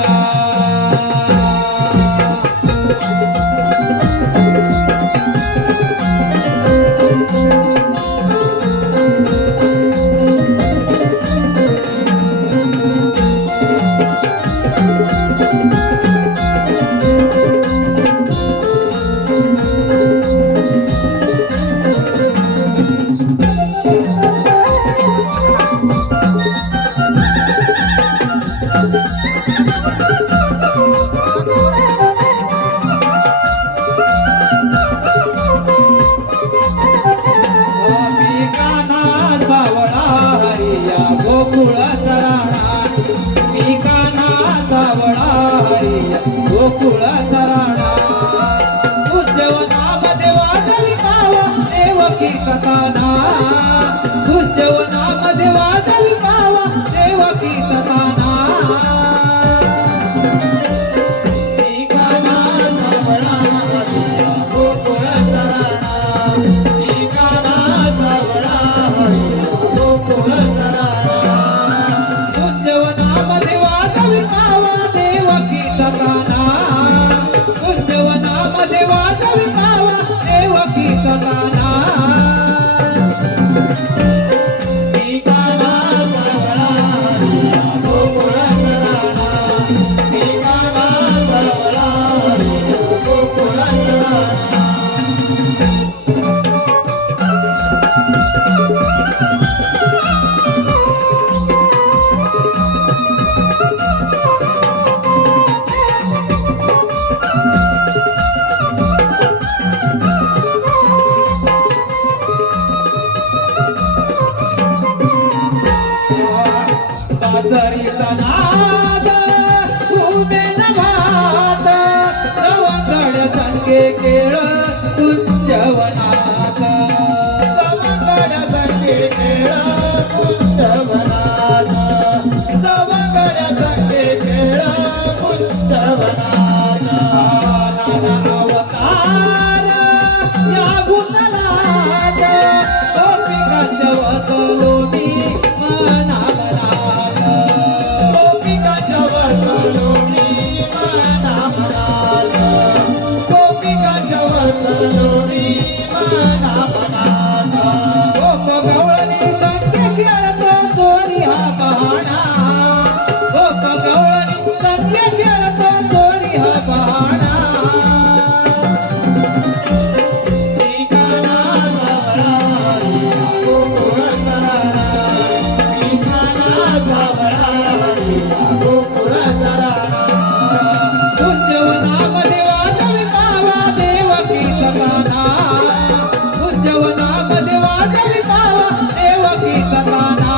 गोकुळाचा राणा उद्यवनामध्ये वाजवी पावा देवकी कथाना उद्यवनामध्ये वाजवी पावा देवकी कथाना उद्यवनामध्ये वाजवी पावा देवकी कथाना उद्यवनामध्ये वाजवी पावा देवकी कथाना बासरीचा नाद उभे भात सवंगड संगे केळ कुंजवनात सवंगड संगे केळ कुंजवनात सवंगड संगे केळ कुंजवनात नाना अवतार या भूतलात गोपिकांच्या वसलो मी मना मनात गोपिकाच्या वसलो मी मना मनात गोपिकाच्या वसलो मी मना मनात गोप गवळणी संगे खेळतो चोरी हा बहाणा गोप गवळणी संगे खेळतो चोरी हा बहाणा उद्यवनामध्ये वाजवी पावा देवकी कथाना उद्यवनामध्ये वाजवी पावा देवकी कथाना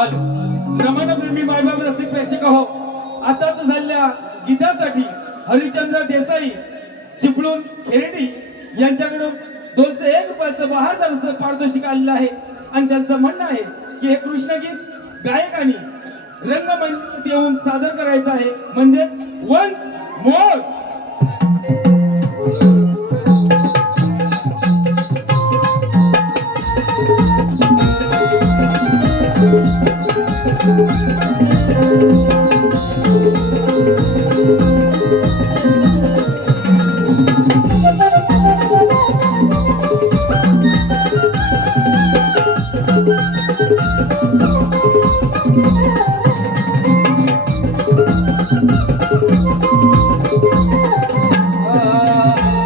आज रमणप्रेमी मायबाप रसिक प्रेक्षक हो आताच झालेल्या गीतासाठी हरिश्चंद्र देसाई चिपळूण खेरडी यांच्याकडून 201 रुपयाचं बहारदार पारितोषिक आलेलं आहे आणि त्यांचं म्हणणं आहे की हे कृष्णगीत गायकांनी रंगमंचात येऊन सादर करायचं आहे म्हणजेच वन्स मोर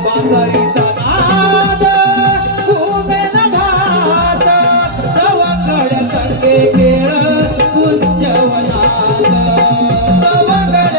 बासरीचा नाद उभे भात सवंगड संगे खेळ कुंजवनात सवंगड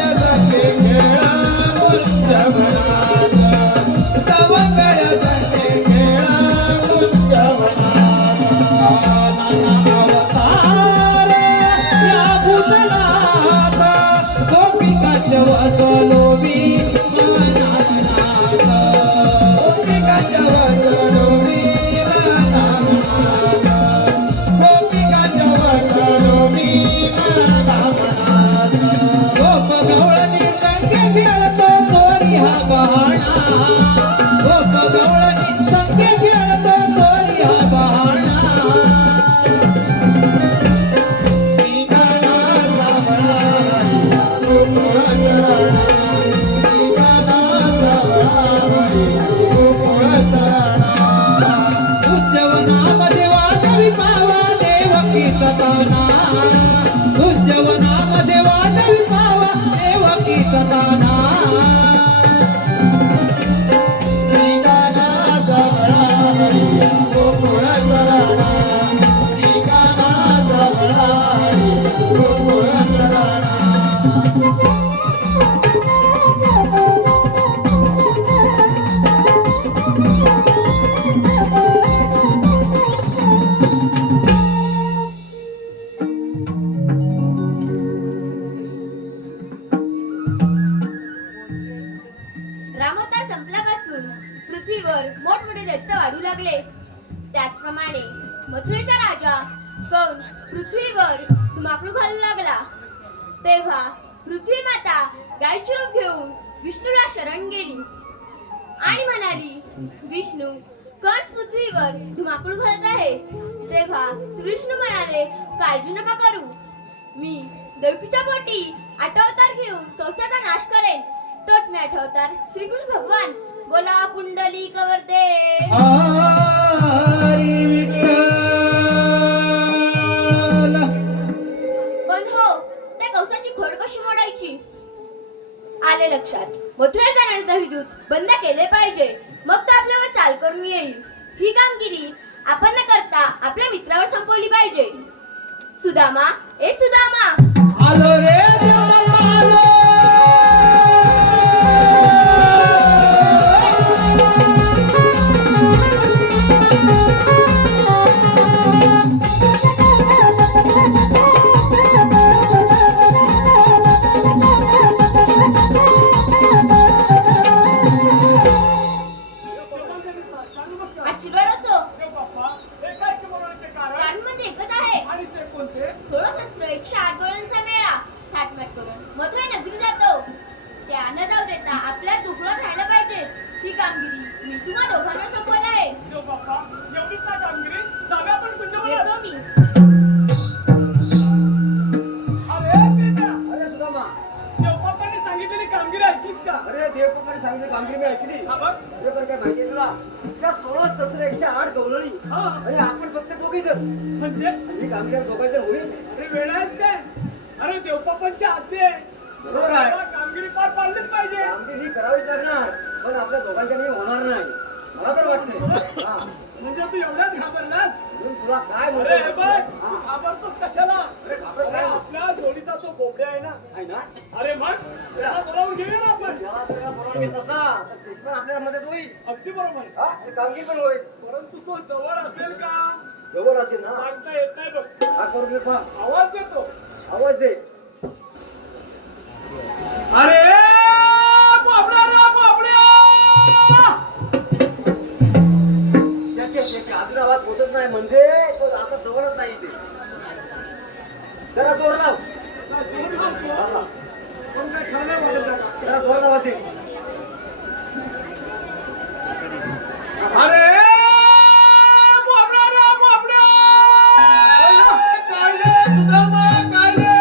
ताना उद्यवनामध्ये वादळी पावा देवकीचा ताना ठिकाणाचा बळारी गोकुळाचा राणा ठिकाणाचा बळारी गोकुळाचा राणा रामोत्तर संपल्यापासून पृथ्वीवर मोठमोठे दैत्य वाढू लागले. त्याचप्रमाणे मथुरेचा राजा कंस पृथ्वीवर धुमाकूळ घालू लागला. तेव्हा पृथ्वी माता गायीचे रूप घेऊन विष्णूला शरण गेली आणि म्हणाली, विष्णू, कंस पृथ्वीवर धुमाकूळ घालत आहे. तेव्हा विष्णू म्हणाले, काळजी नका करू, मी देवकीच्या पोटी अवतार घेऊन कंसाचा नाश करेन. तोच मी अवतार श्रीकृष्ण भगवान. बोला पुंडलिक वरदे. हरी विठ्ठल पण हो, त्या कंसाची खोड कशी मोडायची? आले लक्षात. मथुरेत जाणारे दहीदूत बंद केले पाहिजे, मग तो आपल्यावर चाल करून येईल. ही कामगिरी आपण न करता आपल्या मित्रावर संपवली पाहिजे. सुदामा, ए सुदामा, आलो रे देवा आलो आशीर्वाद असो. बाप्पा, हे काय बोलण्याचे कारण कारण म्हणजे एकच आहे. आणि ते कोणते? 16 शस्त्र 108 गोळ्यांचा मेळा थाटमाट करून मथुरा नगरी जातो. त्या न जाऊ देता आपल्या दुखला राहायला पाहिजे. ही कामगिरी मी तुम्हा दोघांना सोपवत आहे. देव बाप्पा, एवढीच ना कामगिरी? जाऊया आपण कुंजवनात. येतो मी. अरे बेटा, अरे सुदामा, देवबाप्पांनी सांगितलेली कामगिरी ऐकलीस का? अरे देवबाप्पाने सांगितलं कामगिरी मी ऐकली. हा बघ. अरे पण काय माहिती आहे तुला, त्या 16 शस्त्र 108 गवळणी हा. आणि आपण फक्त दोघी जण. म्हणजे ही कामगिरी दोघांची होईल. अरे वेळ आहेस काय? अरे देवबाप्पांची आज्ञा आहे. बरोबर आहे. तेव्हा कामगिरी पार पाडलीच पाहिजे. कामगिरी ही करावीच लागणार, पण आपल्या दोघांच्या नाही होणार नाही. मला तर वाटतंय. हा. म्हणजे तू एवढ्याच घाबरलास? म्हणून तुला काय अरे हे बघ, हा. घाबरतोस कशाला? अरे घाबरत अरे काय? आपल्या जोडीचा तो बोबड्या आहे ना. आहे ना? अरे मग त्याला बोलावून घेऊया ना आपण. त्याला तुला बोलावून घेत असता, तर तेच पण आपल्या मदत होईल. अगदी बरोबर आहे. हा? आणि कामगिरी पण होईल. परंतु तो जवळ असेल का जवळ असेल ना? सांगता येत नाही बघ. हा करून दे पहा. आवाज देतो. आवाज दे. अरे बोबड्या रे बोबड्या. त्याचे अजून आवाज पोचत नाही म्हणजे तो आता जवळच नाही ते. जरा जोर लाव. हा, हा. पण काय खरं नाही वाटत आहे. जरा जोर लावा ते. अरे बोबड्या रे बोबड्या. काय रे सुदामा, काय रे?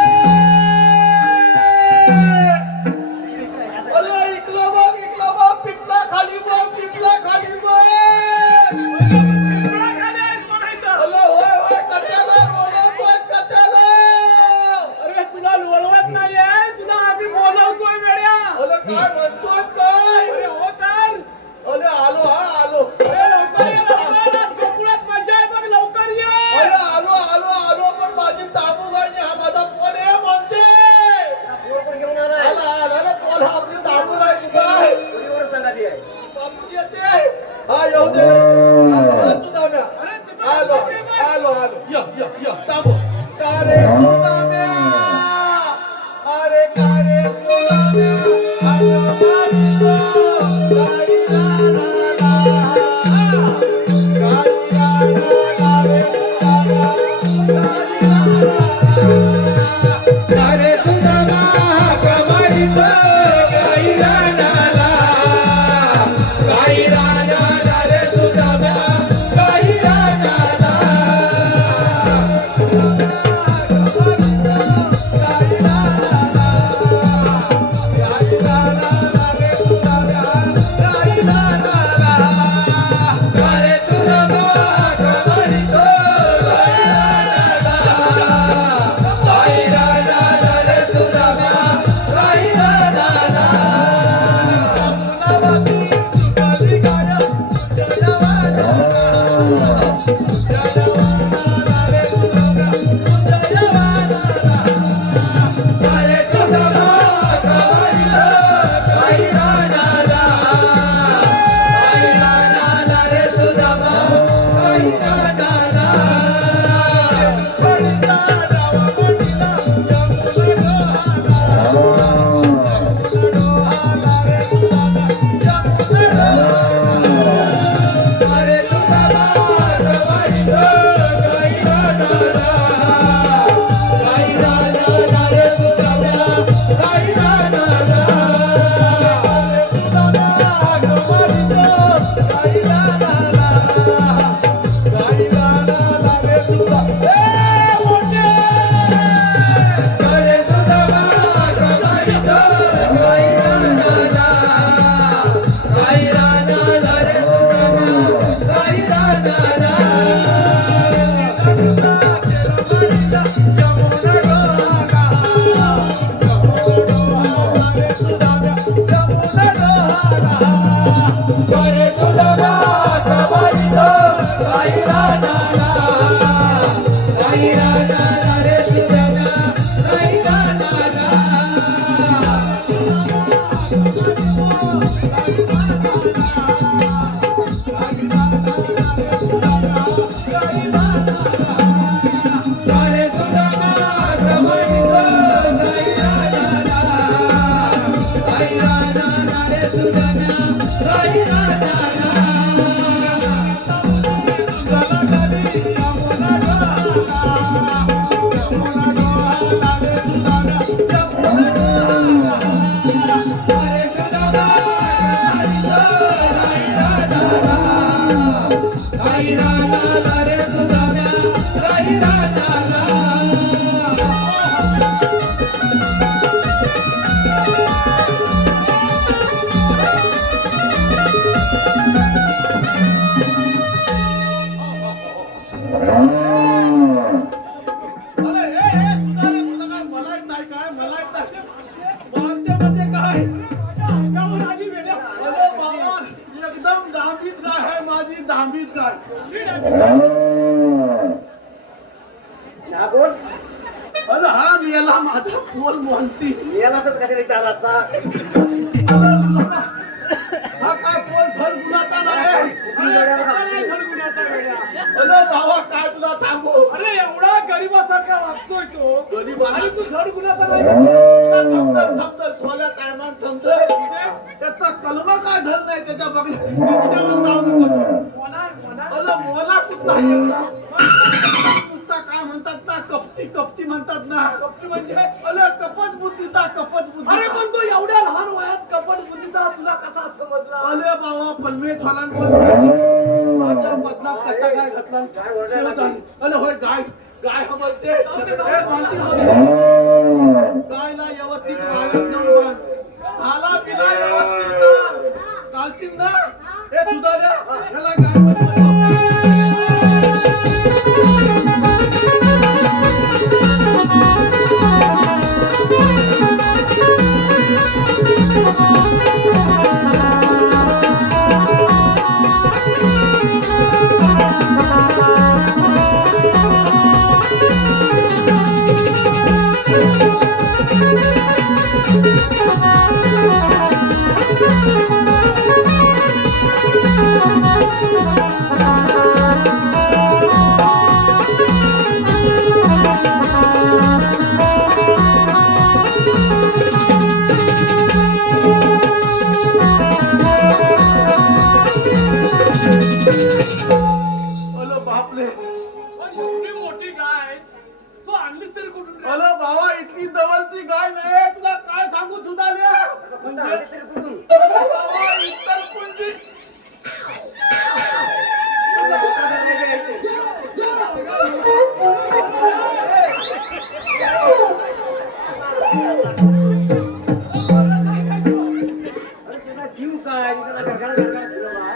अरे इकडं बघ, पिठला खाली बघ, पिठला खाली बघ. पिंपळा खाली आहेस म्हणायचं. अरे होय होय, कट्याला रोवतोय, कट्याला. अरे तुला लोळवत नाहीये, तुला आम्ही बोलवतोय वेड्या. अरे काय म्हणतोय काय? अरे हो तर. अरे आलो, हा आलो. अरे लवकर ये, लवकर. आज गोकुळात मजा आहे बघ, लवकर ये. अरे आलो, पण माझी ताबू गायने हा माझा फोन आहे म्हणते. पोर पण घेऊन आलाय. आला रे फोन, हा आपली ताबू गाय काय? चोरीवरच सांगा ती आहे. बापू येते. हा येऊ दे रे. आलो सुदाम्या. अरे ते आलो. य ताबू. का रे सुदाम्या? अरे का रे सुदाम्या? अरे मारितो. गाडी राणा रे सुदाम्या. अरे सुदामा प्रमाणित गाई रानाला रे सुदामा गाई रानाला. काही राहणार रे सुदाम्या काही राहणार अरे सुदाम्या रमाईत काही राहणार काही राहणार रे सुदाम्या काही राहणार अरे सुदाम्या काही राहणार रे सुदाम्या काही राहणार अरे हे तुला मला येत काय मला येत बांधते म्हणजे काय अंगावर आली वेड्या. अरे बाबा एकदम दांबीत गाय आहे माझी दांबीत गाय हा बोल अरे हा मेला माझा बोल बोलती याला असंच कशाला विचार असता हा काय बोल धर गुणाचा नाही कसा नाही धडगुणाचा वेड्या? अरे भावा काय तुला सांगू अरे एवढा गरीबासारखा वागतोय तो गरीबाला- आणि तू धडगुणाचा नाही थमतल थोड्या टायमात थमतल त्याचा कलमा काय धर नाही त्याच्या बघल्या नित्यावर जाऊन करतो अरे मोला कुठला नुसता काय म्हणतात ना कपटी म्हणतात ना कपटी म्हणजे अरे कपट बुद्धीचा कपट बुद्धी अरे पण तू एवढ्या लहान वयात कपट बुद्धीचा तुला कसा समजला? अरे बाबा पलमेश्वरान माझ्या बदलात कसा काय घातला अरे होय गाय गाय हा बोलते ए, मानती बोलते. गायला व्यवस्थित वाळत जाऊन बांध झाला पिला व्यवस्थित कालशील ना हे दुधाल्या याला गाय म्हणतात. अरे बापले पण एवढी मोठी गाय तू आणलीस तरी कुठून रे? अरे बाबा इतकी दवलती गाय नाही तुला काय सांगू दुधाल्या बाबा इतर कुंडी तुला जीव काय तुला घरघर फिरवला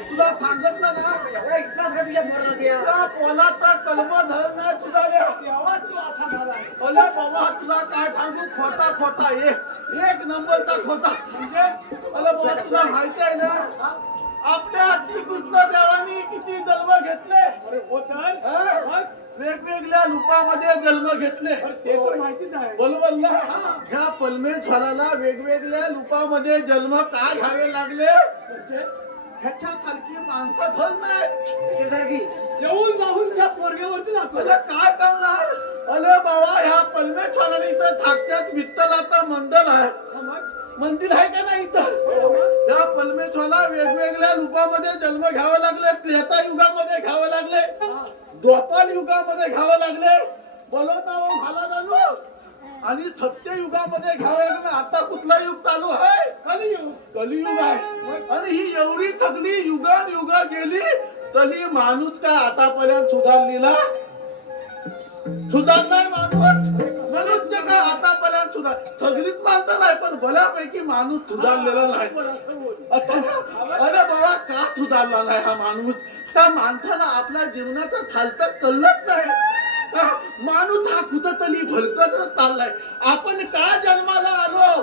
तुला सांगितलं ना एवढा इतिहास का तुझ्या बोलला त्या पोलाचा कलमा धर नाही तुझ्या तेव्हाच तू असा झालाय. अरे बाबा तुला काय सांगू खोटा खोटा एक नंबरचा खोटा म्हणजे अरे बाबा तुला माहिती आहे ना आपल्या श्रीकृष्ण देवानी किती जन्म घेतले अरे हो तर मग वेगवेगळ्या रूपामध्ये जन्म घेतले ते तर माहितीच आहे. बरोबर ना ह्या परमेश्वराला वेगवेगळ्या रूपामध्ये जन्म का घ्यावे लागले म्हणजे ह्याच्या सारखी माणसं धर नाही त्याच्यासारखी येऊन जाऊन त्या पोरग्यावरती जातो. अरे काय करणार अरे बाबा ह्या परमेश्वराने इथं थाकच्यात विठ्ठलाचं मंदिर आहे मग मंदिर आहे का नाही इथं या परमेश्वराला वेगवेगळ्या रूपामध्ये जन्म घ्यावे लागले त्रेता युगामध्ये घ्यावे लागले द्वापार युगामध्ये घ्यावे लागले बोलवता घाला जाणू आणि सत्य युगामध्ये घ्यावे लागले आता कुठला युग चालू आहे कलियुग. कलियुग आहे आणि ही एवढी थकली युग गेली तरी माणूस काय आतापर्यंत सुधारलेला सुधारलाय माणूस मनुष्य काय आतापर्यंत सुधार सगळीच माणसं नाही पण बऱ्यापैकी माणूस सुधारलेला नाही असं बोल. अरे बाबा का सुधारला नाही हा माणूस त्या माणसाला आपल्या जीवनाचा खालचा कळलंच नाही माणूस हा कुठंतरी भरकत चाललाय आपण का जन्माला आलो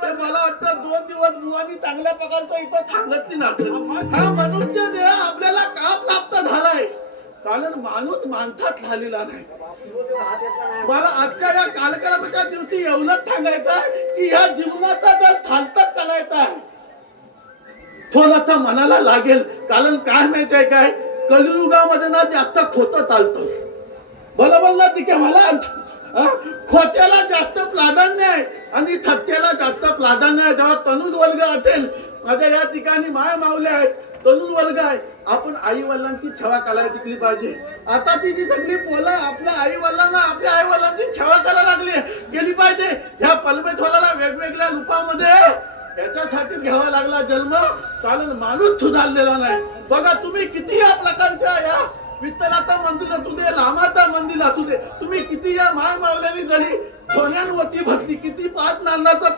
ते मला वाटतं 2 दिवस बुवानी चांगल्या प्रकारचं इथं सांगितली ना हा मनुष्य देह आपल्याला का प्राप्त झालाय कारण माणूस माणसात झालेला नाही. हात येतला नाही. मला आजच्या या कालक्रमाच्या दिवशी एवढंच सांगायचं आहे की ह्या जीवनाचा जर थालतात करायचा आहे थोडंसं मनाला लागेल. कारण काय माहितीये काय, कलियुगामध्ये ना जास्त खोटं चालतं. बरोबर ना तिथे मला हा? खोट्याला जास्त प्राधान्य आहे आणि सत्याला जास्त प्राधान्य आहे. जेव्हा तरुण वर्ग असेल, माझ्या या ठिकाणी माय मावले आहेत, तरुण वर्ग आहे, आपण आई वडिलांची सेवा करायला शिकली पाहिजे. आता ती जी सगळी पोलं आपल्या आई वडिलांना आपल्या आई वडिलांची सेवा करायला लागली केली पाहिजे. ह्या परमेश्वराला वेगवेगळ्या रूपामध्ये याच्यासाठी घ्यावा लागला जन्म, कारण माणूस सुधारलेला नाही. बघा तुम्ही किती या प्रकारच्या या विठ्ठलाचं मंदिर असू दे, रामाचं मंदिर असू दे, तुम्ही किती या माय मावल्यानी जरी सोन्यांवरती भरली, किती 5 नांदाचं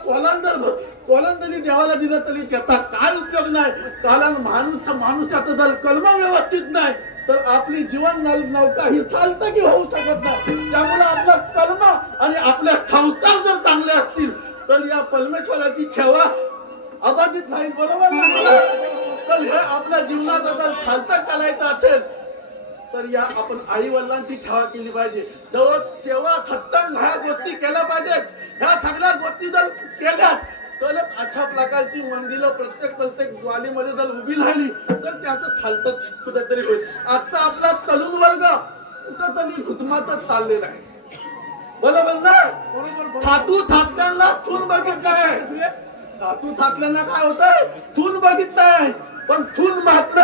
कोलन जरी देवाला दिलं तरी त्याचा काय उपयोग नाही. कारण माणूसाचं जर कर्म व्यवस्थित नाही तर आपली जीवन नौका ही चालतं की होऊ शकत नाही. त्यामुळे आपलं कर्म आणि आपल्या संस्कार जर चांगले असतील तर या परमेश्वराची सेवा अबाधित नाही. बरोबर ना? तर हे आपल्या जीवनात जर खालतं करायचं असेल तर या आपण आई वडिलांची सेवा केली पाहिजे. जवळ सेवा सत्संग ह्या गोष्टी केल्या पाहिजेत. ह्या सगळ्या गोष्टी जर केल्या तरच अशा प्रकारची मंदिरं प्रत्येक ग्वालीमध्ये जर उभी राहिली तर त्याचं खालतं कुठेतरी होईल. आजचा आपला तरुण वर्ग कुठंतरी घुसमातच चाललेला आहे. बरोबर ना? थातू थातल्यांना थून बघितलंय. थातू थातल्यांना काय होतंय, थून बघितलंय. पण थून मात्र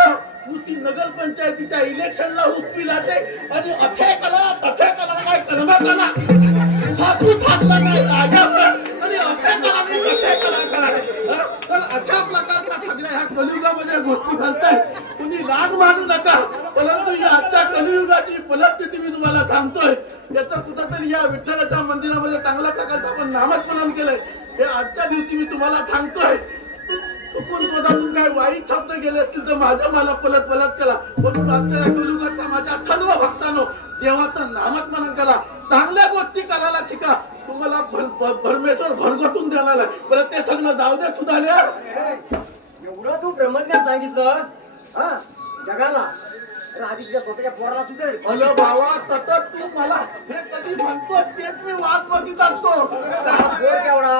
नुसती नगर पंचायतीच्या इलेक्शनला उठवी जाते आणि अथे करा तथे करा काय कर्म करा. थातू थातला नाही आणि अथे करा नाही तथे करा. तर अशा प्रकारच्या सगळ्या ह्या कलियुगामध्ये गोष्टी घालताय. तुम्ही राग मानू नका, परंतु या आजच्या कलियुगाची परिस्थिती मी तुम्हाला सांगतोय. याचं कुठंतरी या विठ्ठलाच्या मंदिरामध्ये चांगल्या प्रकारचं आपण नामस्मरण केलंय. हे आजच्या दिवशी मी तुम्हाला सांगतोय. चुकून कोणातून काय वाईट शब्द गेले असतील तर माझ्या मला पलट केला. म्हणून आजच्या कलियुगाच्या माझ्या सर्व भक्तांनो देवाचं नामस्मरण करा, चांगल्या गोष्टी करायला शिका. तुम्हाला परमेश्वर भरगतून देणार आहे. परत ते सगळं जाऊ दे सुधारल्या. एवढं तू ब्रह्मज्ञान सांगितलंस हा जगाला, तर आधी तुझ्या स्वतःच्या पोराला सुधेल. अलो भावा, सतत तू मला हे कधी म्हणतो तेच मी वाट बघित असतो. पोर केवढा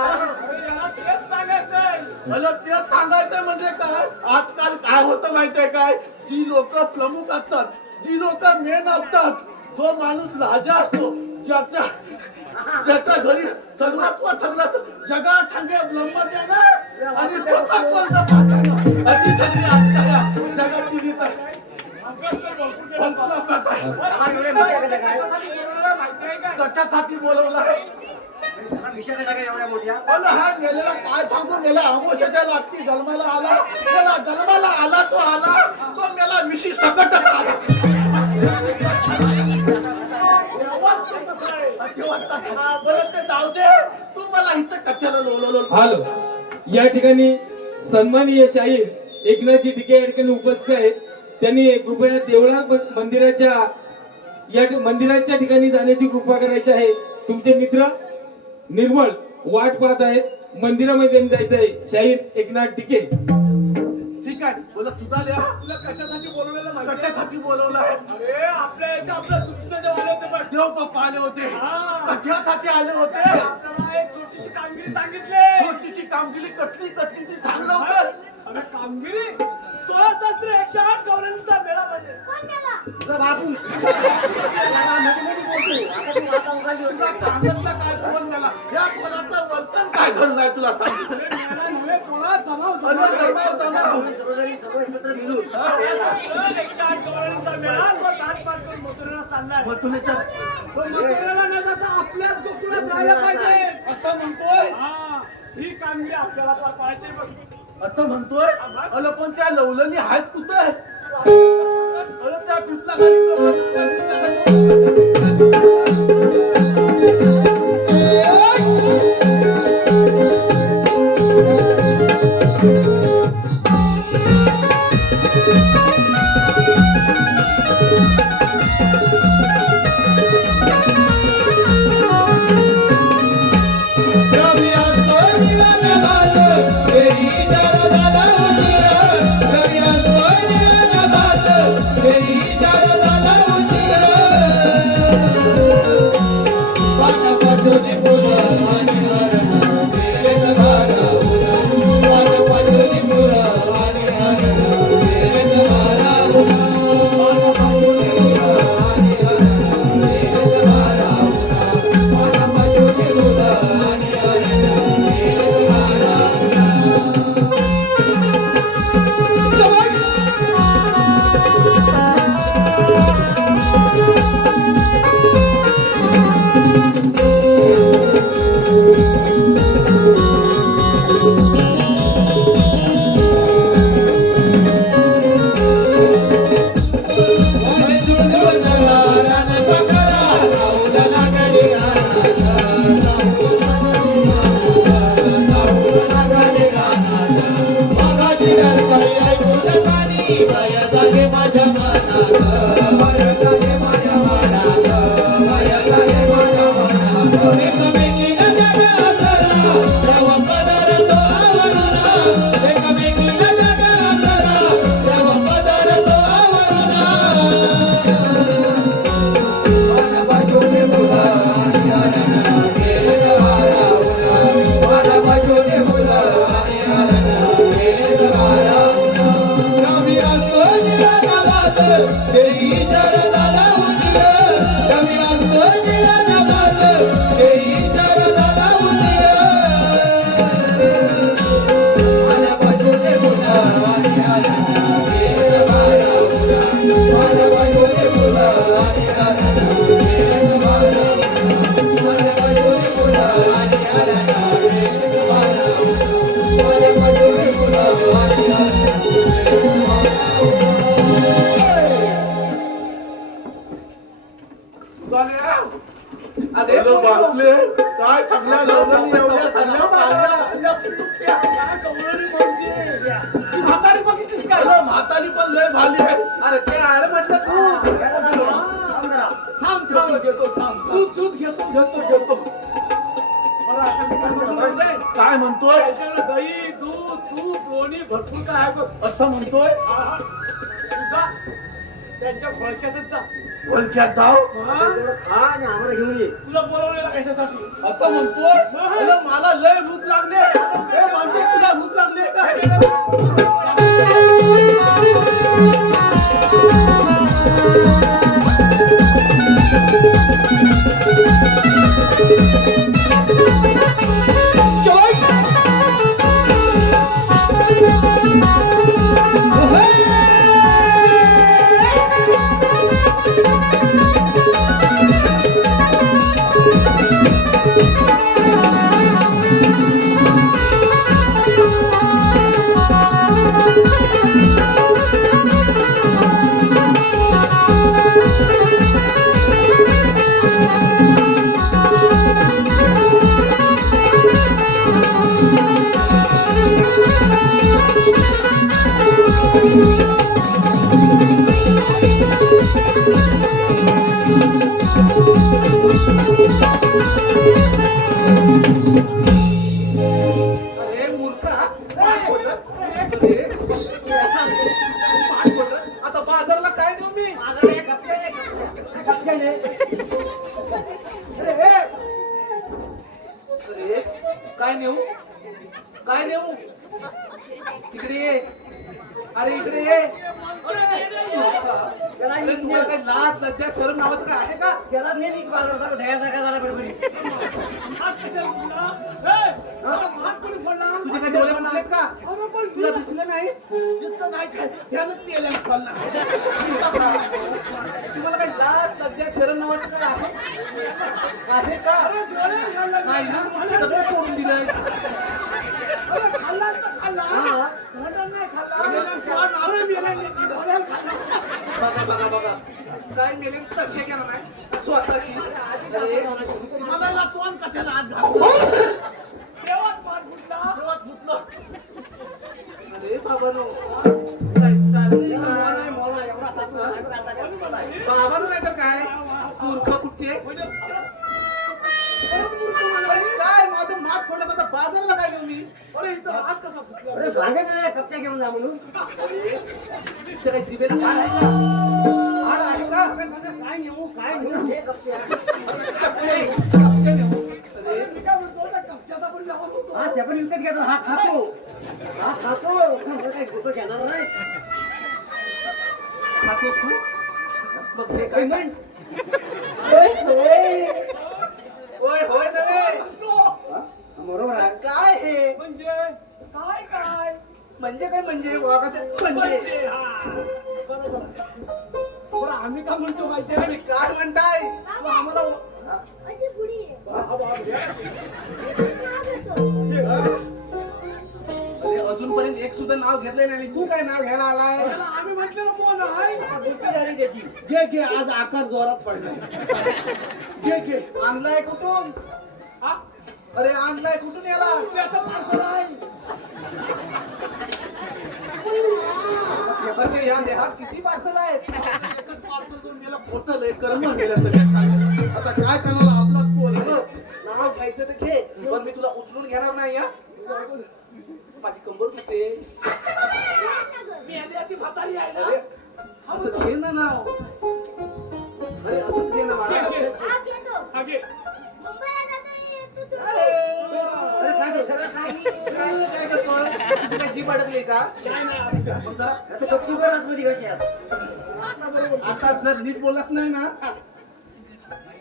मला तेच सांगायचंय. म्हणजे काय आजकाल काय होतं माहितीये काय, जी लोक प्रमुख असतात, जी लोक मेन असतात, तो माणूस राजा असतो ज्याच्या घरी सर्वस्व सगळं जगात सांगे ब्रह्मज्ञान आणि तो कोणता पाहता अशी सगळी आजच्या जगाची रीत आहे. कशासाठी बोलवला विषय काय एवढ्या मोठ्या हा गेलेला काय सांगून गेला, अमोशाच्या लागती जन्माला आला तो आला तो मेला विशी सकट आला. बरं ते जाऊ दे, तू मला इथं कशाला लोलो. हॅलो, या ठिकाणी सन्माननीय शाहीर एकनाथजी टिके या ठिकाणी उपस्थित आहेत. त्यांनी कृपया देवळा मंदिराच्या ठिकाणी जाण्याची कृपा करायची आहे. तुमचे मित्र निर्मळ वाट पाहत आहेत, मंदिरामध्ये जायचं आहे. शाहीर एकनाथ टिके. ठीक आहे, बोला सुधारल्या. तुला कशासाठी बोलवलेलं माहिती आहे? कशासाठी बोलवलं आहे? अरे आपल्या इथे आपल्या सूचना देव आले होते बघ. देव बाप्पा आले होते. हा. कशासाठी आले होते? आपल्याला एक छोटीशी कामगिरी सांगितली. छोटीशी कामगिरी कसली ती सांग लवकर. अरे कामगिरी 16 शास्त्र 108 गौरांचा मेळा म्हणजे बाबू तुला सांगितलं काय कोण मला या कोणाचं वर्तन काय घडलं आहे तुला सांगितलं. मेळा नव्हे, कोणा जमाव अरे जमाव. सर्व एकत्र मिळून 108 गौरांचा मेळा तो ताट पाट करून मथुरेला चाललाय. मथुरेच्या पण मथुरेला न जाता आपल्याच गोकुळात राहायला पाहिजे असं म्हणतोय. हा, ही कामगिरी आपल्याला पार पाहायची बघ. असं म्हणतोय. अरे पण त्या लवलनी आहेत कुठे? अरे त्या पिपला Thank you. अरे बापले काय थकल्या लोकांनी एवढ्या थकल्या पाहिल्या म्हातारी बघितलीस काय म्हातारी पण लय भाली आहे अरे ते अरे म्हटलं थांब घेतो दूध घेतो काय म्हणतोय दही दूध तूप लोणी भरपूर काय आहे बघ असं म्हणतोय त्यांच्या खोळक्यातच जा खोळक्यात जाऊ खा आणि आम्हाला घेऊन ये. तुला बोलवलेलं कशासाठी असं म्हणतोय अरे मला लय भूक लागले हे माणसे तुला भूक लागली का अरे मूर्खा आता बाजारला काय देऊ मी अरे काय नेऊ इकडे ये अरे इकडे ये अरे तुला काय लाज लज्जा शरम नावाचं काय आहे का त्याला नेहमी बाजारात द्यायचा झाला बरोबर तुझे काय डोळे म्हणले का तुला दिसलं नाही तुम्हाला काही लाज लज्जा शरम नावाचं काय आहे का नाही ना सगळं सोडून दिलंय बघा काय मेले तसे केला नाही स्वतःची अरे बाबा नो बाबा नाही तर काय मूर्ख कुठचे काय माझं माग फोडत आता बाजारला काय घेऊ मी अरे इथं हात कसा फुटला अरे सांगायचं नाही कपच्या घेऊन जा म्हणून इथं काही जिभेत हाड आहे का हाड आहे का काय नेऊ हे कपच्या हा त्या पण विकत घेतो हा खातो काय कुठं घेणार नाही खातो तू बघ हे काय म्हण होय होय नव्हे बरोबर आहे काय हे म्हणजे काय वाघाचे म्हणजे बरं आम्ही का म्हणतो माहितीये तुम्ही काय म्हणताय तू आम्हाला अशी पुडी अरे अजूनपर्यंत एक सुद्धा नाव घेतलंय नाही तू काय नाव घ्यायला आलाय आम्ही म्हटलं मोन आहे घे आज आकाश जोरात पडलाय घे आणलाय कुठून अरे आणलाय कुठून याला त्याचं पार्सल आहे अरे या देहात किती पार्सल आहेत खोटं लय कर्म गेलं आता काय करणार आपला नाव घ्यायचं तर घे पण मी तुला उचलून घेणार नाही हा माझी कंबर कुठे म्हातारी आहे ना अरे असं घे ना नाव अरे असंच घे ना मला आगे अरे काय तो सगळं काय करतोय तुझी काय जीभ अडकली का आता जर नीट बोललास नाही ना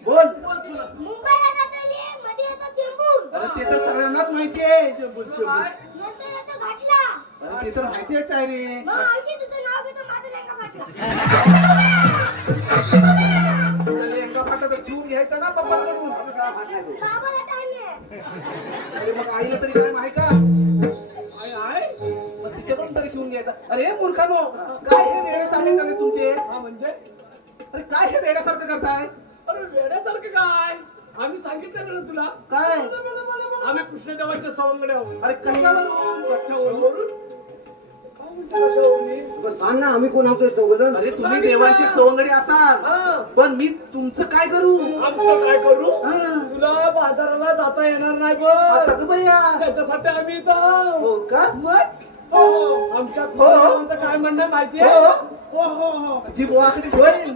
बोल मुंबईला जातोय मध्ये येतो चिरमुर अरे ते तर सगळ्यांनाच माहिती आहे नंतर येतो घाटला अरे ते तर माहितीच आहे रे मग मावशी तुझं नाव घेतो माझं लेका फाटला लेंगा फाटा तर शिवून घ्यायचा ना पप्पाकडून बाबाला टाइम आहे अरे मग आईला तरी काय माहिती का मग तिच्याकडून तरी शिवून घ्यायचा अरे मूर्खानो काय हे वेळे चालले तुमचे म्हणजे अरे काय हे वेड्यासारखं करताय अरे सांगितलं ना तुला काय आम्ही कृष्णदेवाच्या सवंगडे आहोत. अरे कशाला कशावरून? काय म्हणते कशावरून? बरं, सांग ना आम्ही कोण आहोत चौघजण. अरे तुम्ही देवांची सवंगडी असाल हा. पण मी तुमचं काय करू आमचं काय करू? हा. तुला बाजाराला जाता येणार नाही आता बघ. का बया? त्याच्यासाठी आम्ही इथं आहोत. हो का मग आमच्या कृष्णदेवाचं काय म्हणणं आहे माहितीये? जी बोवाकडे होईल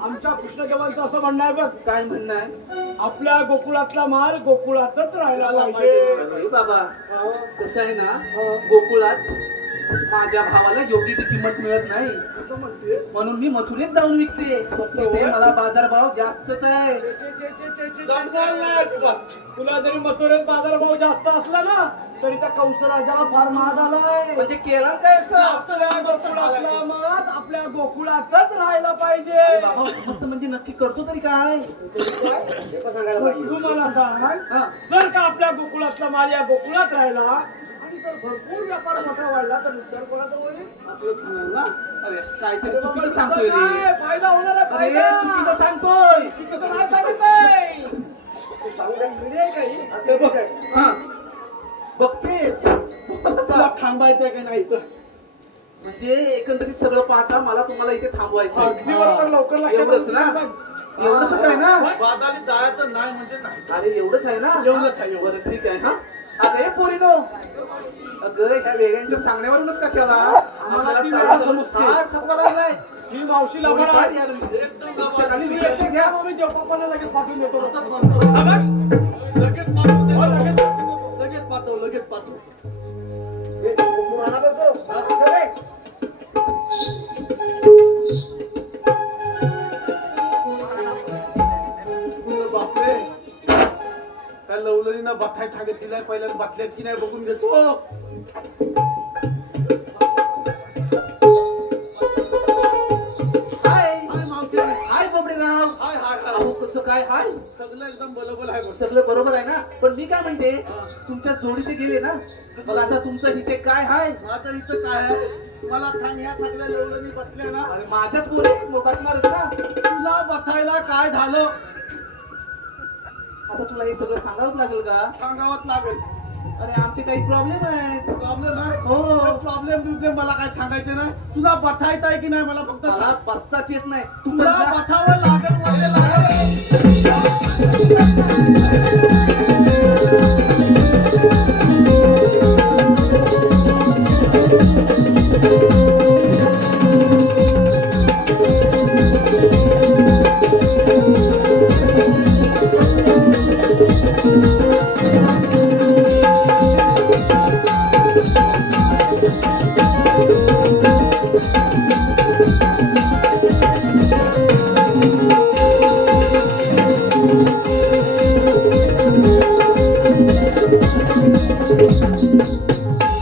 आमच्या कृष्णदेवांचं असं म्हणणं आहे बघ, काय म्हणणं आहे आपल्या गोकुळातला माल गोकुळातच राहायला पाहिजे. अरे बाबा कसं आहे ना गोकुळात माझ्या भावाला योग्य ती किंमत मिळत नाही असं म्हणतेस? म्हणून मी मथुरेत जाऊन विकते तिथे मला बाजारभाव जास्तच आहे तुला जरी मथुरेत बाजारभाव जास्त असला ना तरी त्या कंसराजाला फार महाग झालाय. म्हणजे केला काय असं आपल्या गोकुळातला माल आपल्या गोकुळातच राहायला पाहिजे. बाबा मस्त म्हणजे नक्की करतो तरी काय तू मला सांग, हा. जर का आपल्या गोकुळातला माल या गोकुळात राहिला आणि जर भरपूर व्यापार मोठा वाढला तर नुकसान कोणाचं होईल? अरे काहीतरी चुकीचं सांगतोय रे काय फायदा होणार आहे? अरे फायदा. चुकीचं सांगतोय चुकीचं नाही सांगितलंय. हा बघतेच तुला थांबायचंय का नाही तर म्हणजे एकंदरीत सगळं पाहता मला तुम्हाला इथे थांबवायचं अगदी बरोबर, लवकर लक्षात एवढंच ना येईल. एवढंच आहे ना बाजारी जायचं नाही म्हणजे नाही. अरे एवढंच आहे ना एवढंच आहे, एवढंच. बरं ठीक आहे हा अरे पोरीनो अगं ह्या वेड्यांच्या सांगण्यावरूनच कशाला आम्हाला ती वेळा समजते. फार थकवा लागलाय. ही मावशी लबाड काय आहे. यार, एकदम शिक्षकांनी तुम्ही विचारलं एकटेच घ्या. या, आम्ही देवबापाला लगेच पाठवून देतो. असंच म्हणतो. हा बघ. लगेच पाठवून दे. हो, लगेच. लगेच पाठव लगेच पाठव. बापरे काय लवलरीनं बठाय थांगत दिलाय पहिल्या बाटल्यात की नाही बघून घेतो. हाय हाय मावशी. हाय बोबडेराव हाय हाय हाय. अहो कसं काय हाय सगळं एकदम बरोबर आहे बघ. सगळं बरोबर आहे ना पण मी काय म्हणते तुमच्या जोडीचे गेले ना मग आता तुमचं इथे काय हाय माझं इथं काय आहे मला थांग ह्या थांगल्या लवलरी बसल्या ना अरे माझ्याच पोरे मग बसणारच ना तुला बसायला काय झालं आता तुला हे सगळं सांगावंच लागेल का सांगावंच लागेल. अरे आमचे काही प्रॉब्लेम आहेत प्रॉब्लेम आहे हो. प्रॉब्लेम मला काय सांगायचे नाही. तुला बठायचं आहे की नाही मला फक्त मला सांग. बसताच येत नाही तू तुला पण जा. बठावं लागेल म्हणजे लागेल.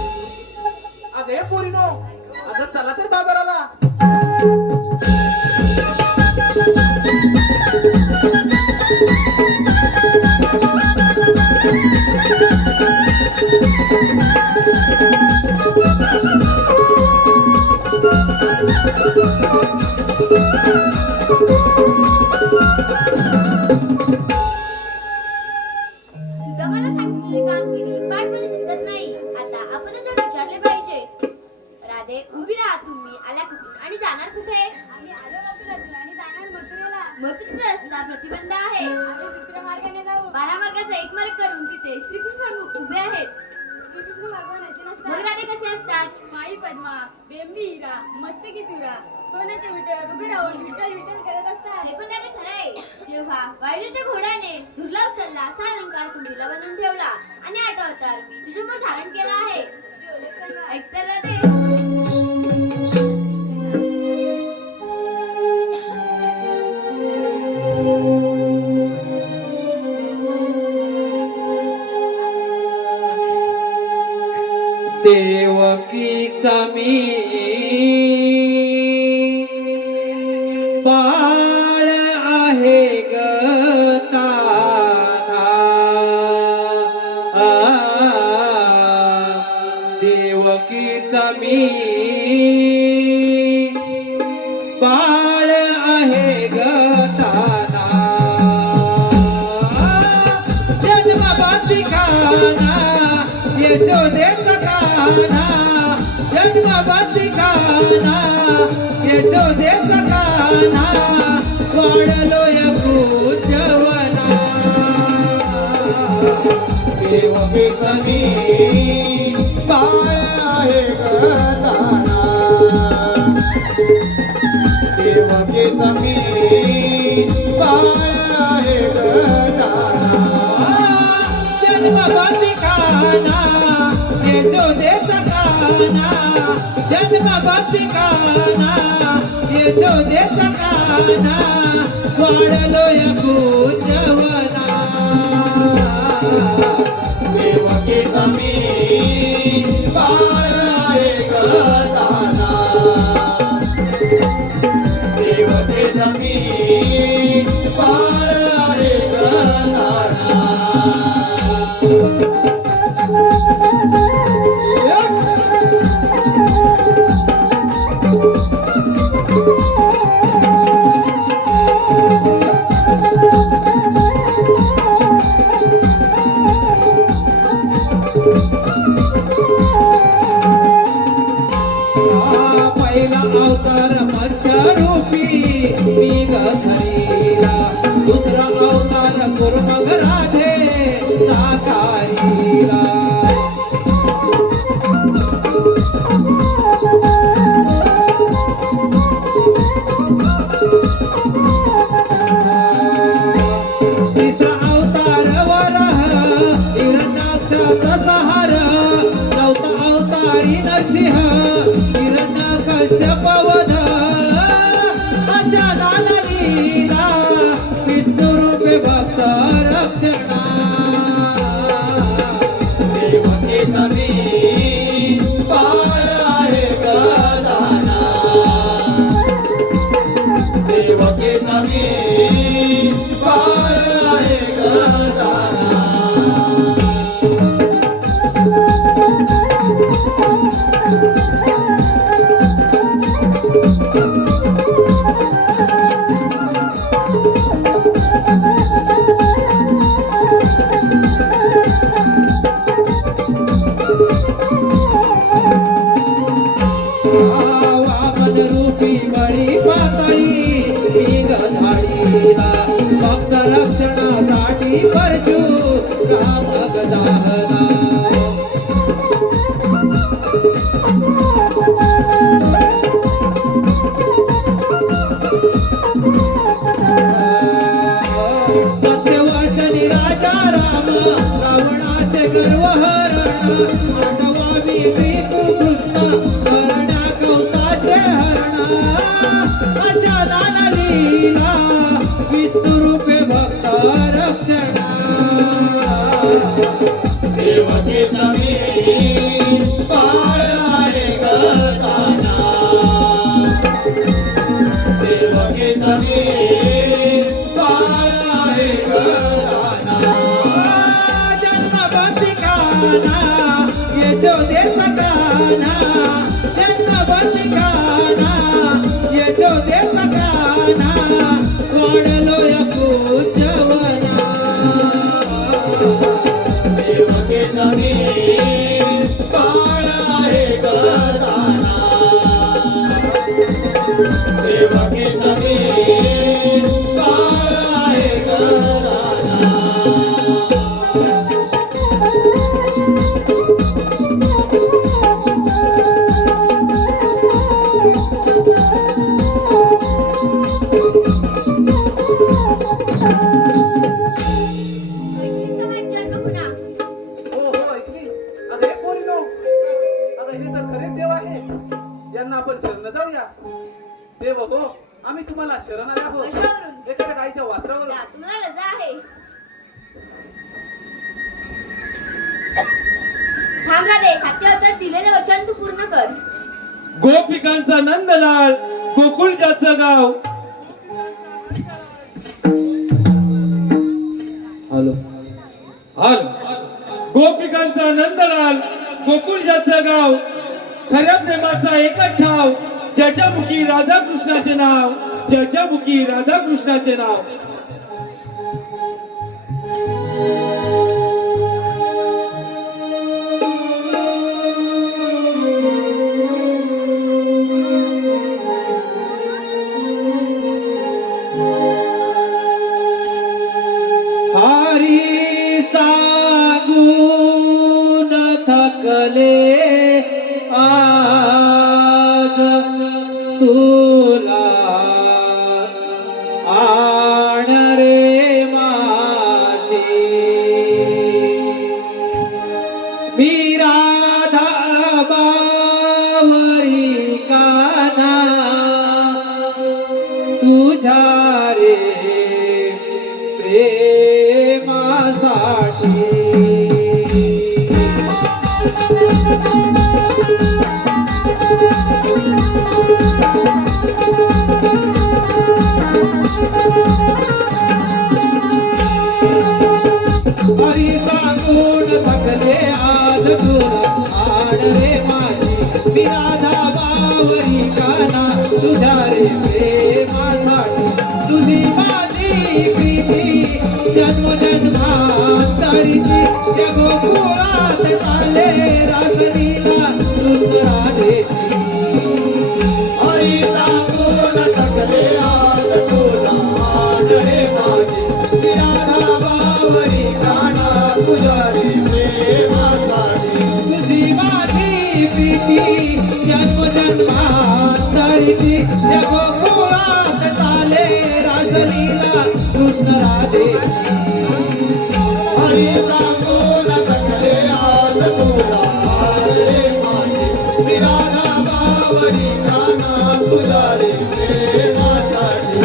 अगं हे पोरीनो अगं चला तर बाजाराला सुदामाला सांगितलेली कामगिरी पाठमध्ये दिसत नाही. आता आपणच जर विचारले पाहिजे. राधे उभी राहा तुम्ही आल्या कुठून आणि जाणार कुठे? आम्ही आलो अकोल्यातून आणि जाणार मथुरेला. मथुरेचा रस्ता प्रतिबंध आहे. आम्ही दुसऱ्या मार्गाने जाऊ. 12 मार्गाचा एक मार्ग करून तिथे श्रीकृष्ण उभे आहेत. श्रीकृष्ण भगवानाचे नसतात. मग राधे कसे असतात? माई पद्मा, बेंबी हिरा, मस्तकी तुरा, सोन्याचे विठ्ठल उभे राहून विठ्ठल विठ्ठल करत असतात. हे पण राधे खरं आहे. जेव्हा वायुच्या घोड्याने दुर्लभ सल्ला असा अलंकार कुंडीला बनवून ठेवला आणि आठ अवतार मी तुझ्यावर धारण केला आहे. ऐकता राधे? देवकीचा मी बाळ आहे ग ताना. देवकीचा मी बाळ आहे ग ताना. काना यशोदेचा काना जन्मबंदी काना यशोदेचा काना वाढलो या पूजवना देवकी समी बाळ आहे गदाना देवकी समी बाळ आहे गदाना जन्मबंदी काना यशोदेचा काना जन्मबंदी काना यशोदेचा काना वाढलो या पूजवना देवकी समी बाळ आहे गदाना देवकी समी बाळ आहे गदाना पहिला अवतार मच्छरूपी मी गधरीला दुसरा अवतार कुर्मग राधे साकारीला तिसरा अवतार वरह हिरण्याक्षाचा सहार चौथा अवतारी नरसिंह हिरण्यकश्यप वध अचानन लीला विष्णु रूपे भक्त रक्षणा देवकी समी बाळ आहे गदाना देवकी समी बाळ आहे गदाना वामन रूपी बळी पातळी मी गधाडीला भक्त रक्षणासाठी परशु राम गदाहना सत्यवाचनी राजा राम रावणाचे गर्वहरण आठवावी श्रीकृष्ण हरणा कौसाचे हरणा अशा लीला विष्णु रूपे भक्त रक्षणा देवकी समी बाळ आहे गदाना देवकी समी बाळ आहे गदाना जन्मबंदी काना यशोदेचा काना जन्मबंदी काना यशोदेचा काना वाढलो या पूजवना देवकी समी बाळ आहे गदाना देवकी समी बाळ आहे गदाना यांना आपण शरण जाऊया. देव हो, आम्ही तुम्हाला शरण आले आहोत. कशावरून? एखाद्या गाईच्या वासरावर. या, तुम्हाला रजा आहे. थांब राधे, सत्य अवतार दिलेले वचन तू पूर्ण कर. गोपिकांचा नंदलाल गोकुळ ज्याचं गाव. हॅलो हॅलो गोपिकांचा नंदलाल गोकुळ ज्याचं गाव. खऱ्या प्रेमाचा एकच ठाव, ज्याच्या मुखी राधाकृष्णाचे नाव, ज्याच्या मुखी राधाकृष्णाचे नाव. हरी सांगून थकले आज तुला आड रे माझी मी राधा बावरी काना तुझ्या रे प्रेमासाठी तुझी माझी प्रीती जन्मजन्मांतरीची त्या गोकुळात चाले रासलीला कृष्ण राधेची हरी सांगून थकले आज तुला आड रे माझी मी राधा बावरी काना तुझ्या रे प्रेमासाठी तुझी माझी प्रीती जन्मजन्मांतरीची त्या गोकुळात चाले रासलीला कृष्ण राधेची हरी सांगून थकले आज तुला आड रे माझी मी राधा बावरी काना तुझ्या रे प्रेमासाठी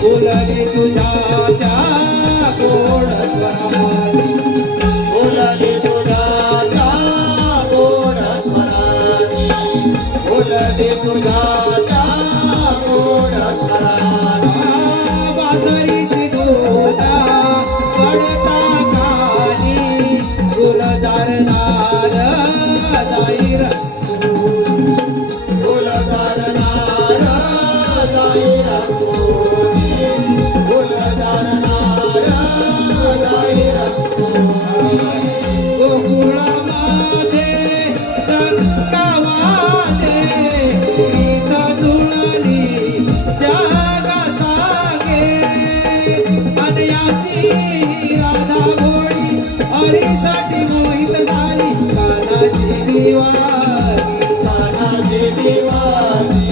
बोलले तुझ्या त्या गोड स्वरानी बोलले तुझ्या त्या गोड स्वरानी बोल करणार जाईर कोणी बोल करणार जाईर हरीसाठी मोहित झाली कानाची दिवाळी तानाजी दिवाळी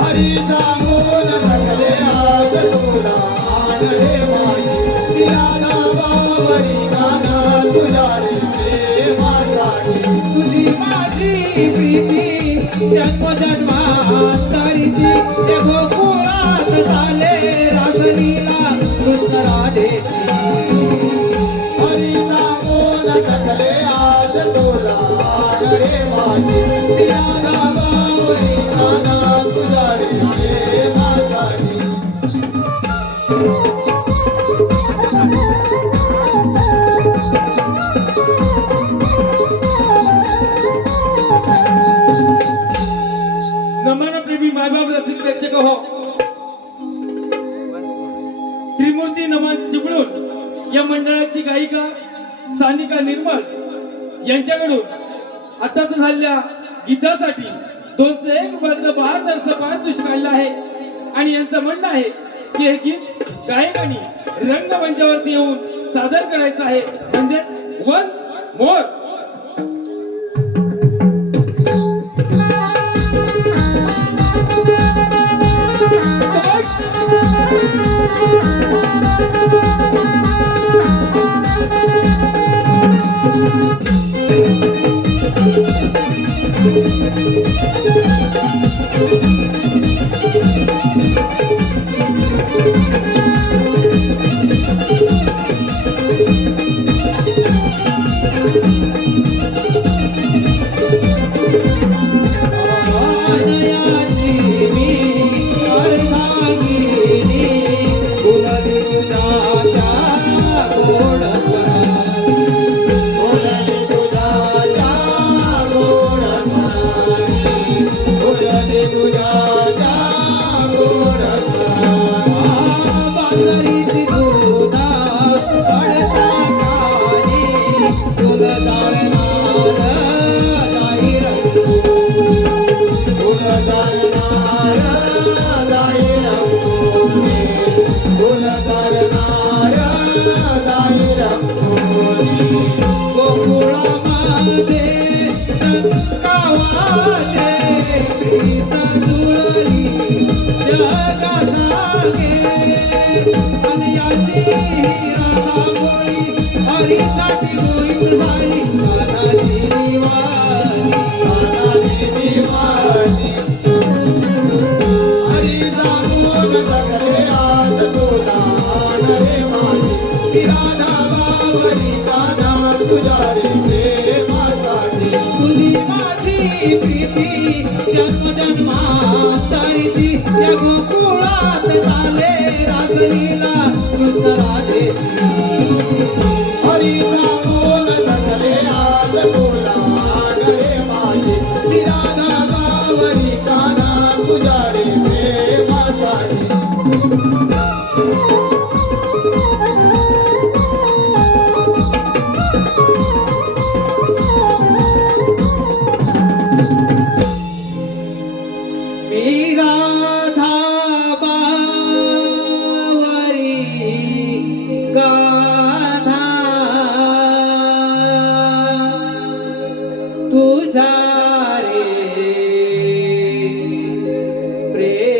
हरी सांगून थकले आज तुला आण रे माझी मी राधा बावरी काना तुझ्या रे प्रेमासाठी तुझी माझी प्रीती जन्मजन्मांतरीची ते गोकुळात झाले रासलीला कृष्ण राधेची हरी सांगून थकले आज तुला आण रे माझी मी राधा बावरी काना तुझ्या रे प्रेमासाठी नमन प्रेमी मायबाप रसिक प्रेक्षक हो, त्रिमूर्ती नमन चिपळूण या मंडळाची गायिका सानिका निर्मल यांच्याकडून आताच झालेल्या गीतासाठी 201 रुपयाचं बहादरचं पारितोषिक काढलं आहे आणि यांचं म्हणणं आहे की हे गीत गायकांनी रंगमंचावरती येऊन सादर करायचं आहे, म्हणजेच वन्स मोर. तुझ्या झाली कानाची दिवाणी. कानाची दिवाणी. हरी सांगून जगले आज तुला रे माझी मी राधा बावरी काना तुझ्या रे प्रेमासाठी. तुझी माझी प्रीती जन्मजन्मांतरीची या गोकुळात झाले रासलीला कृष्ण राधेची. हरी सांगून जगले आज तुला रे माझी मी राधा बावरी काना तुझ्या रे प्रेमासाठी. मी राधा बावरी गाधा तुझा रे प्रेमासाठी.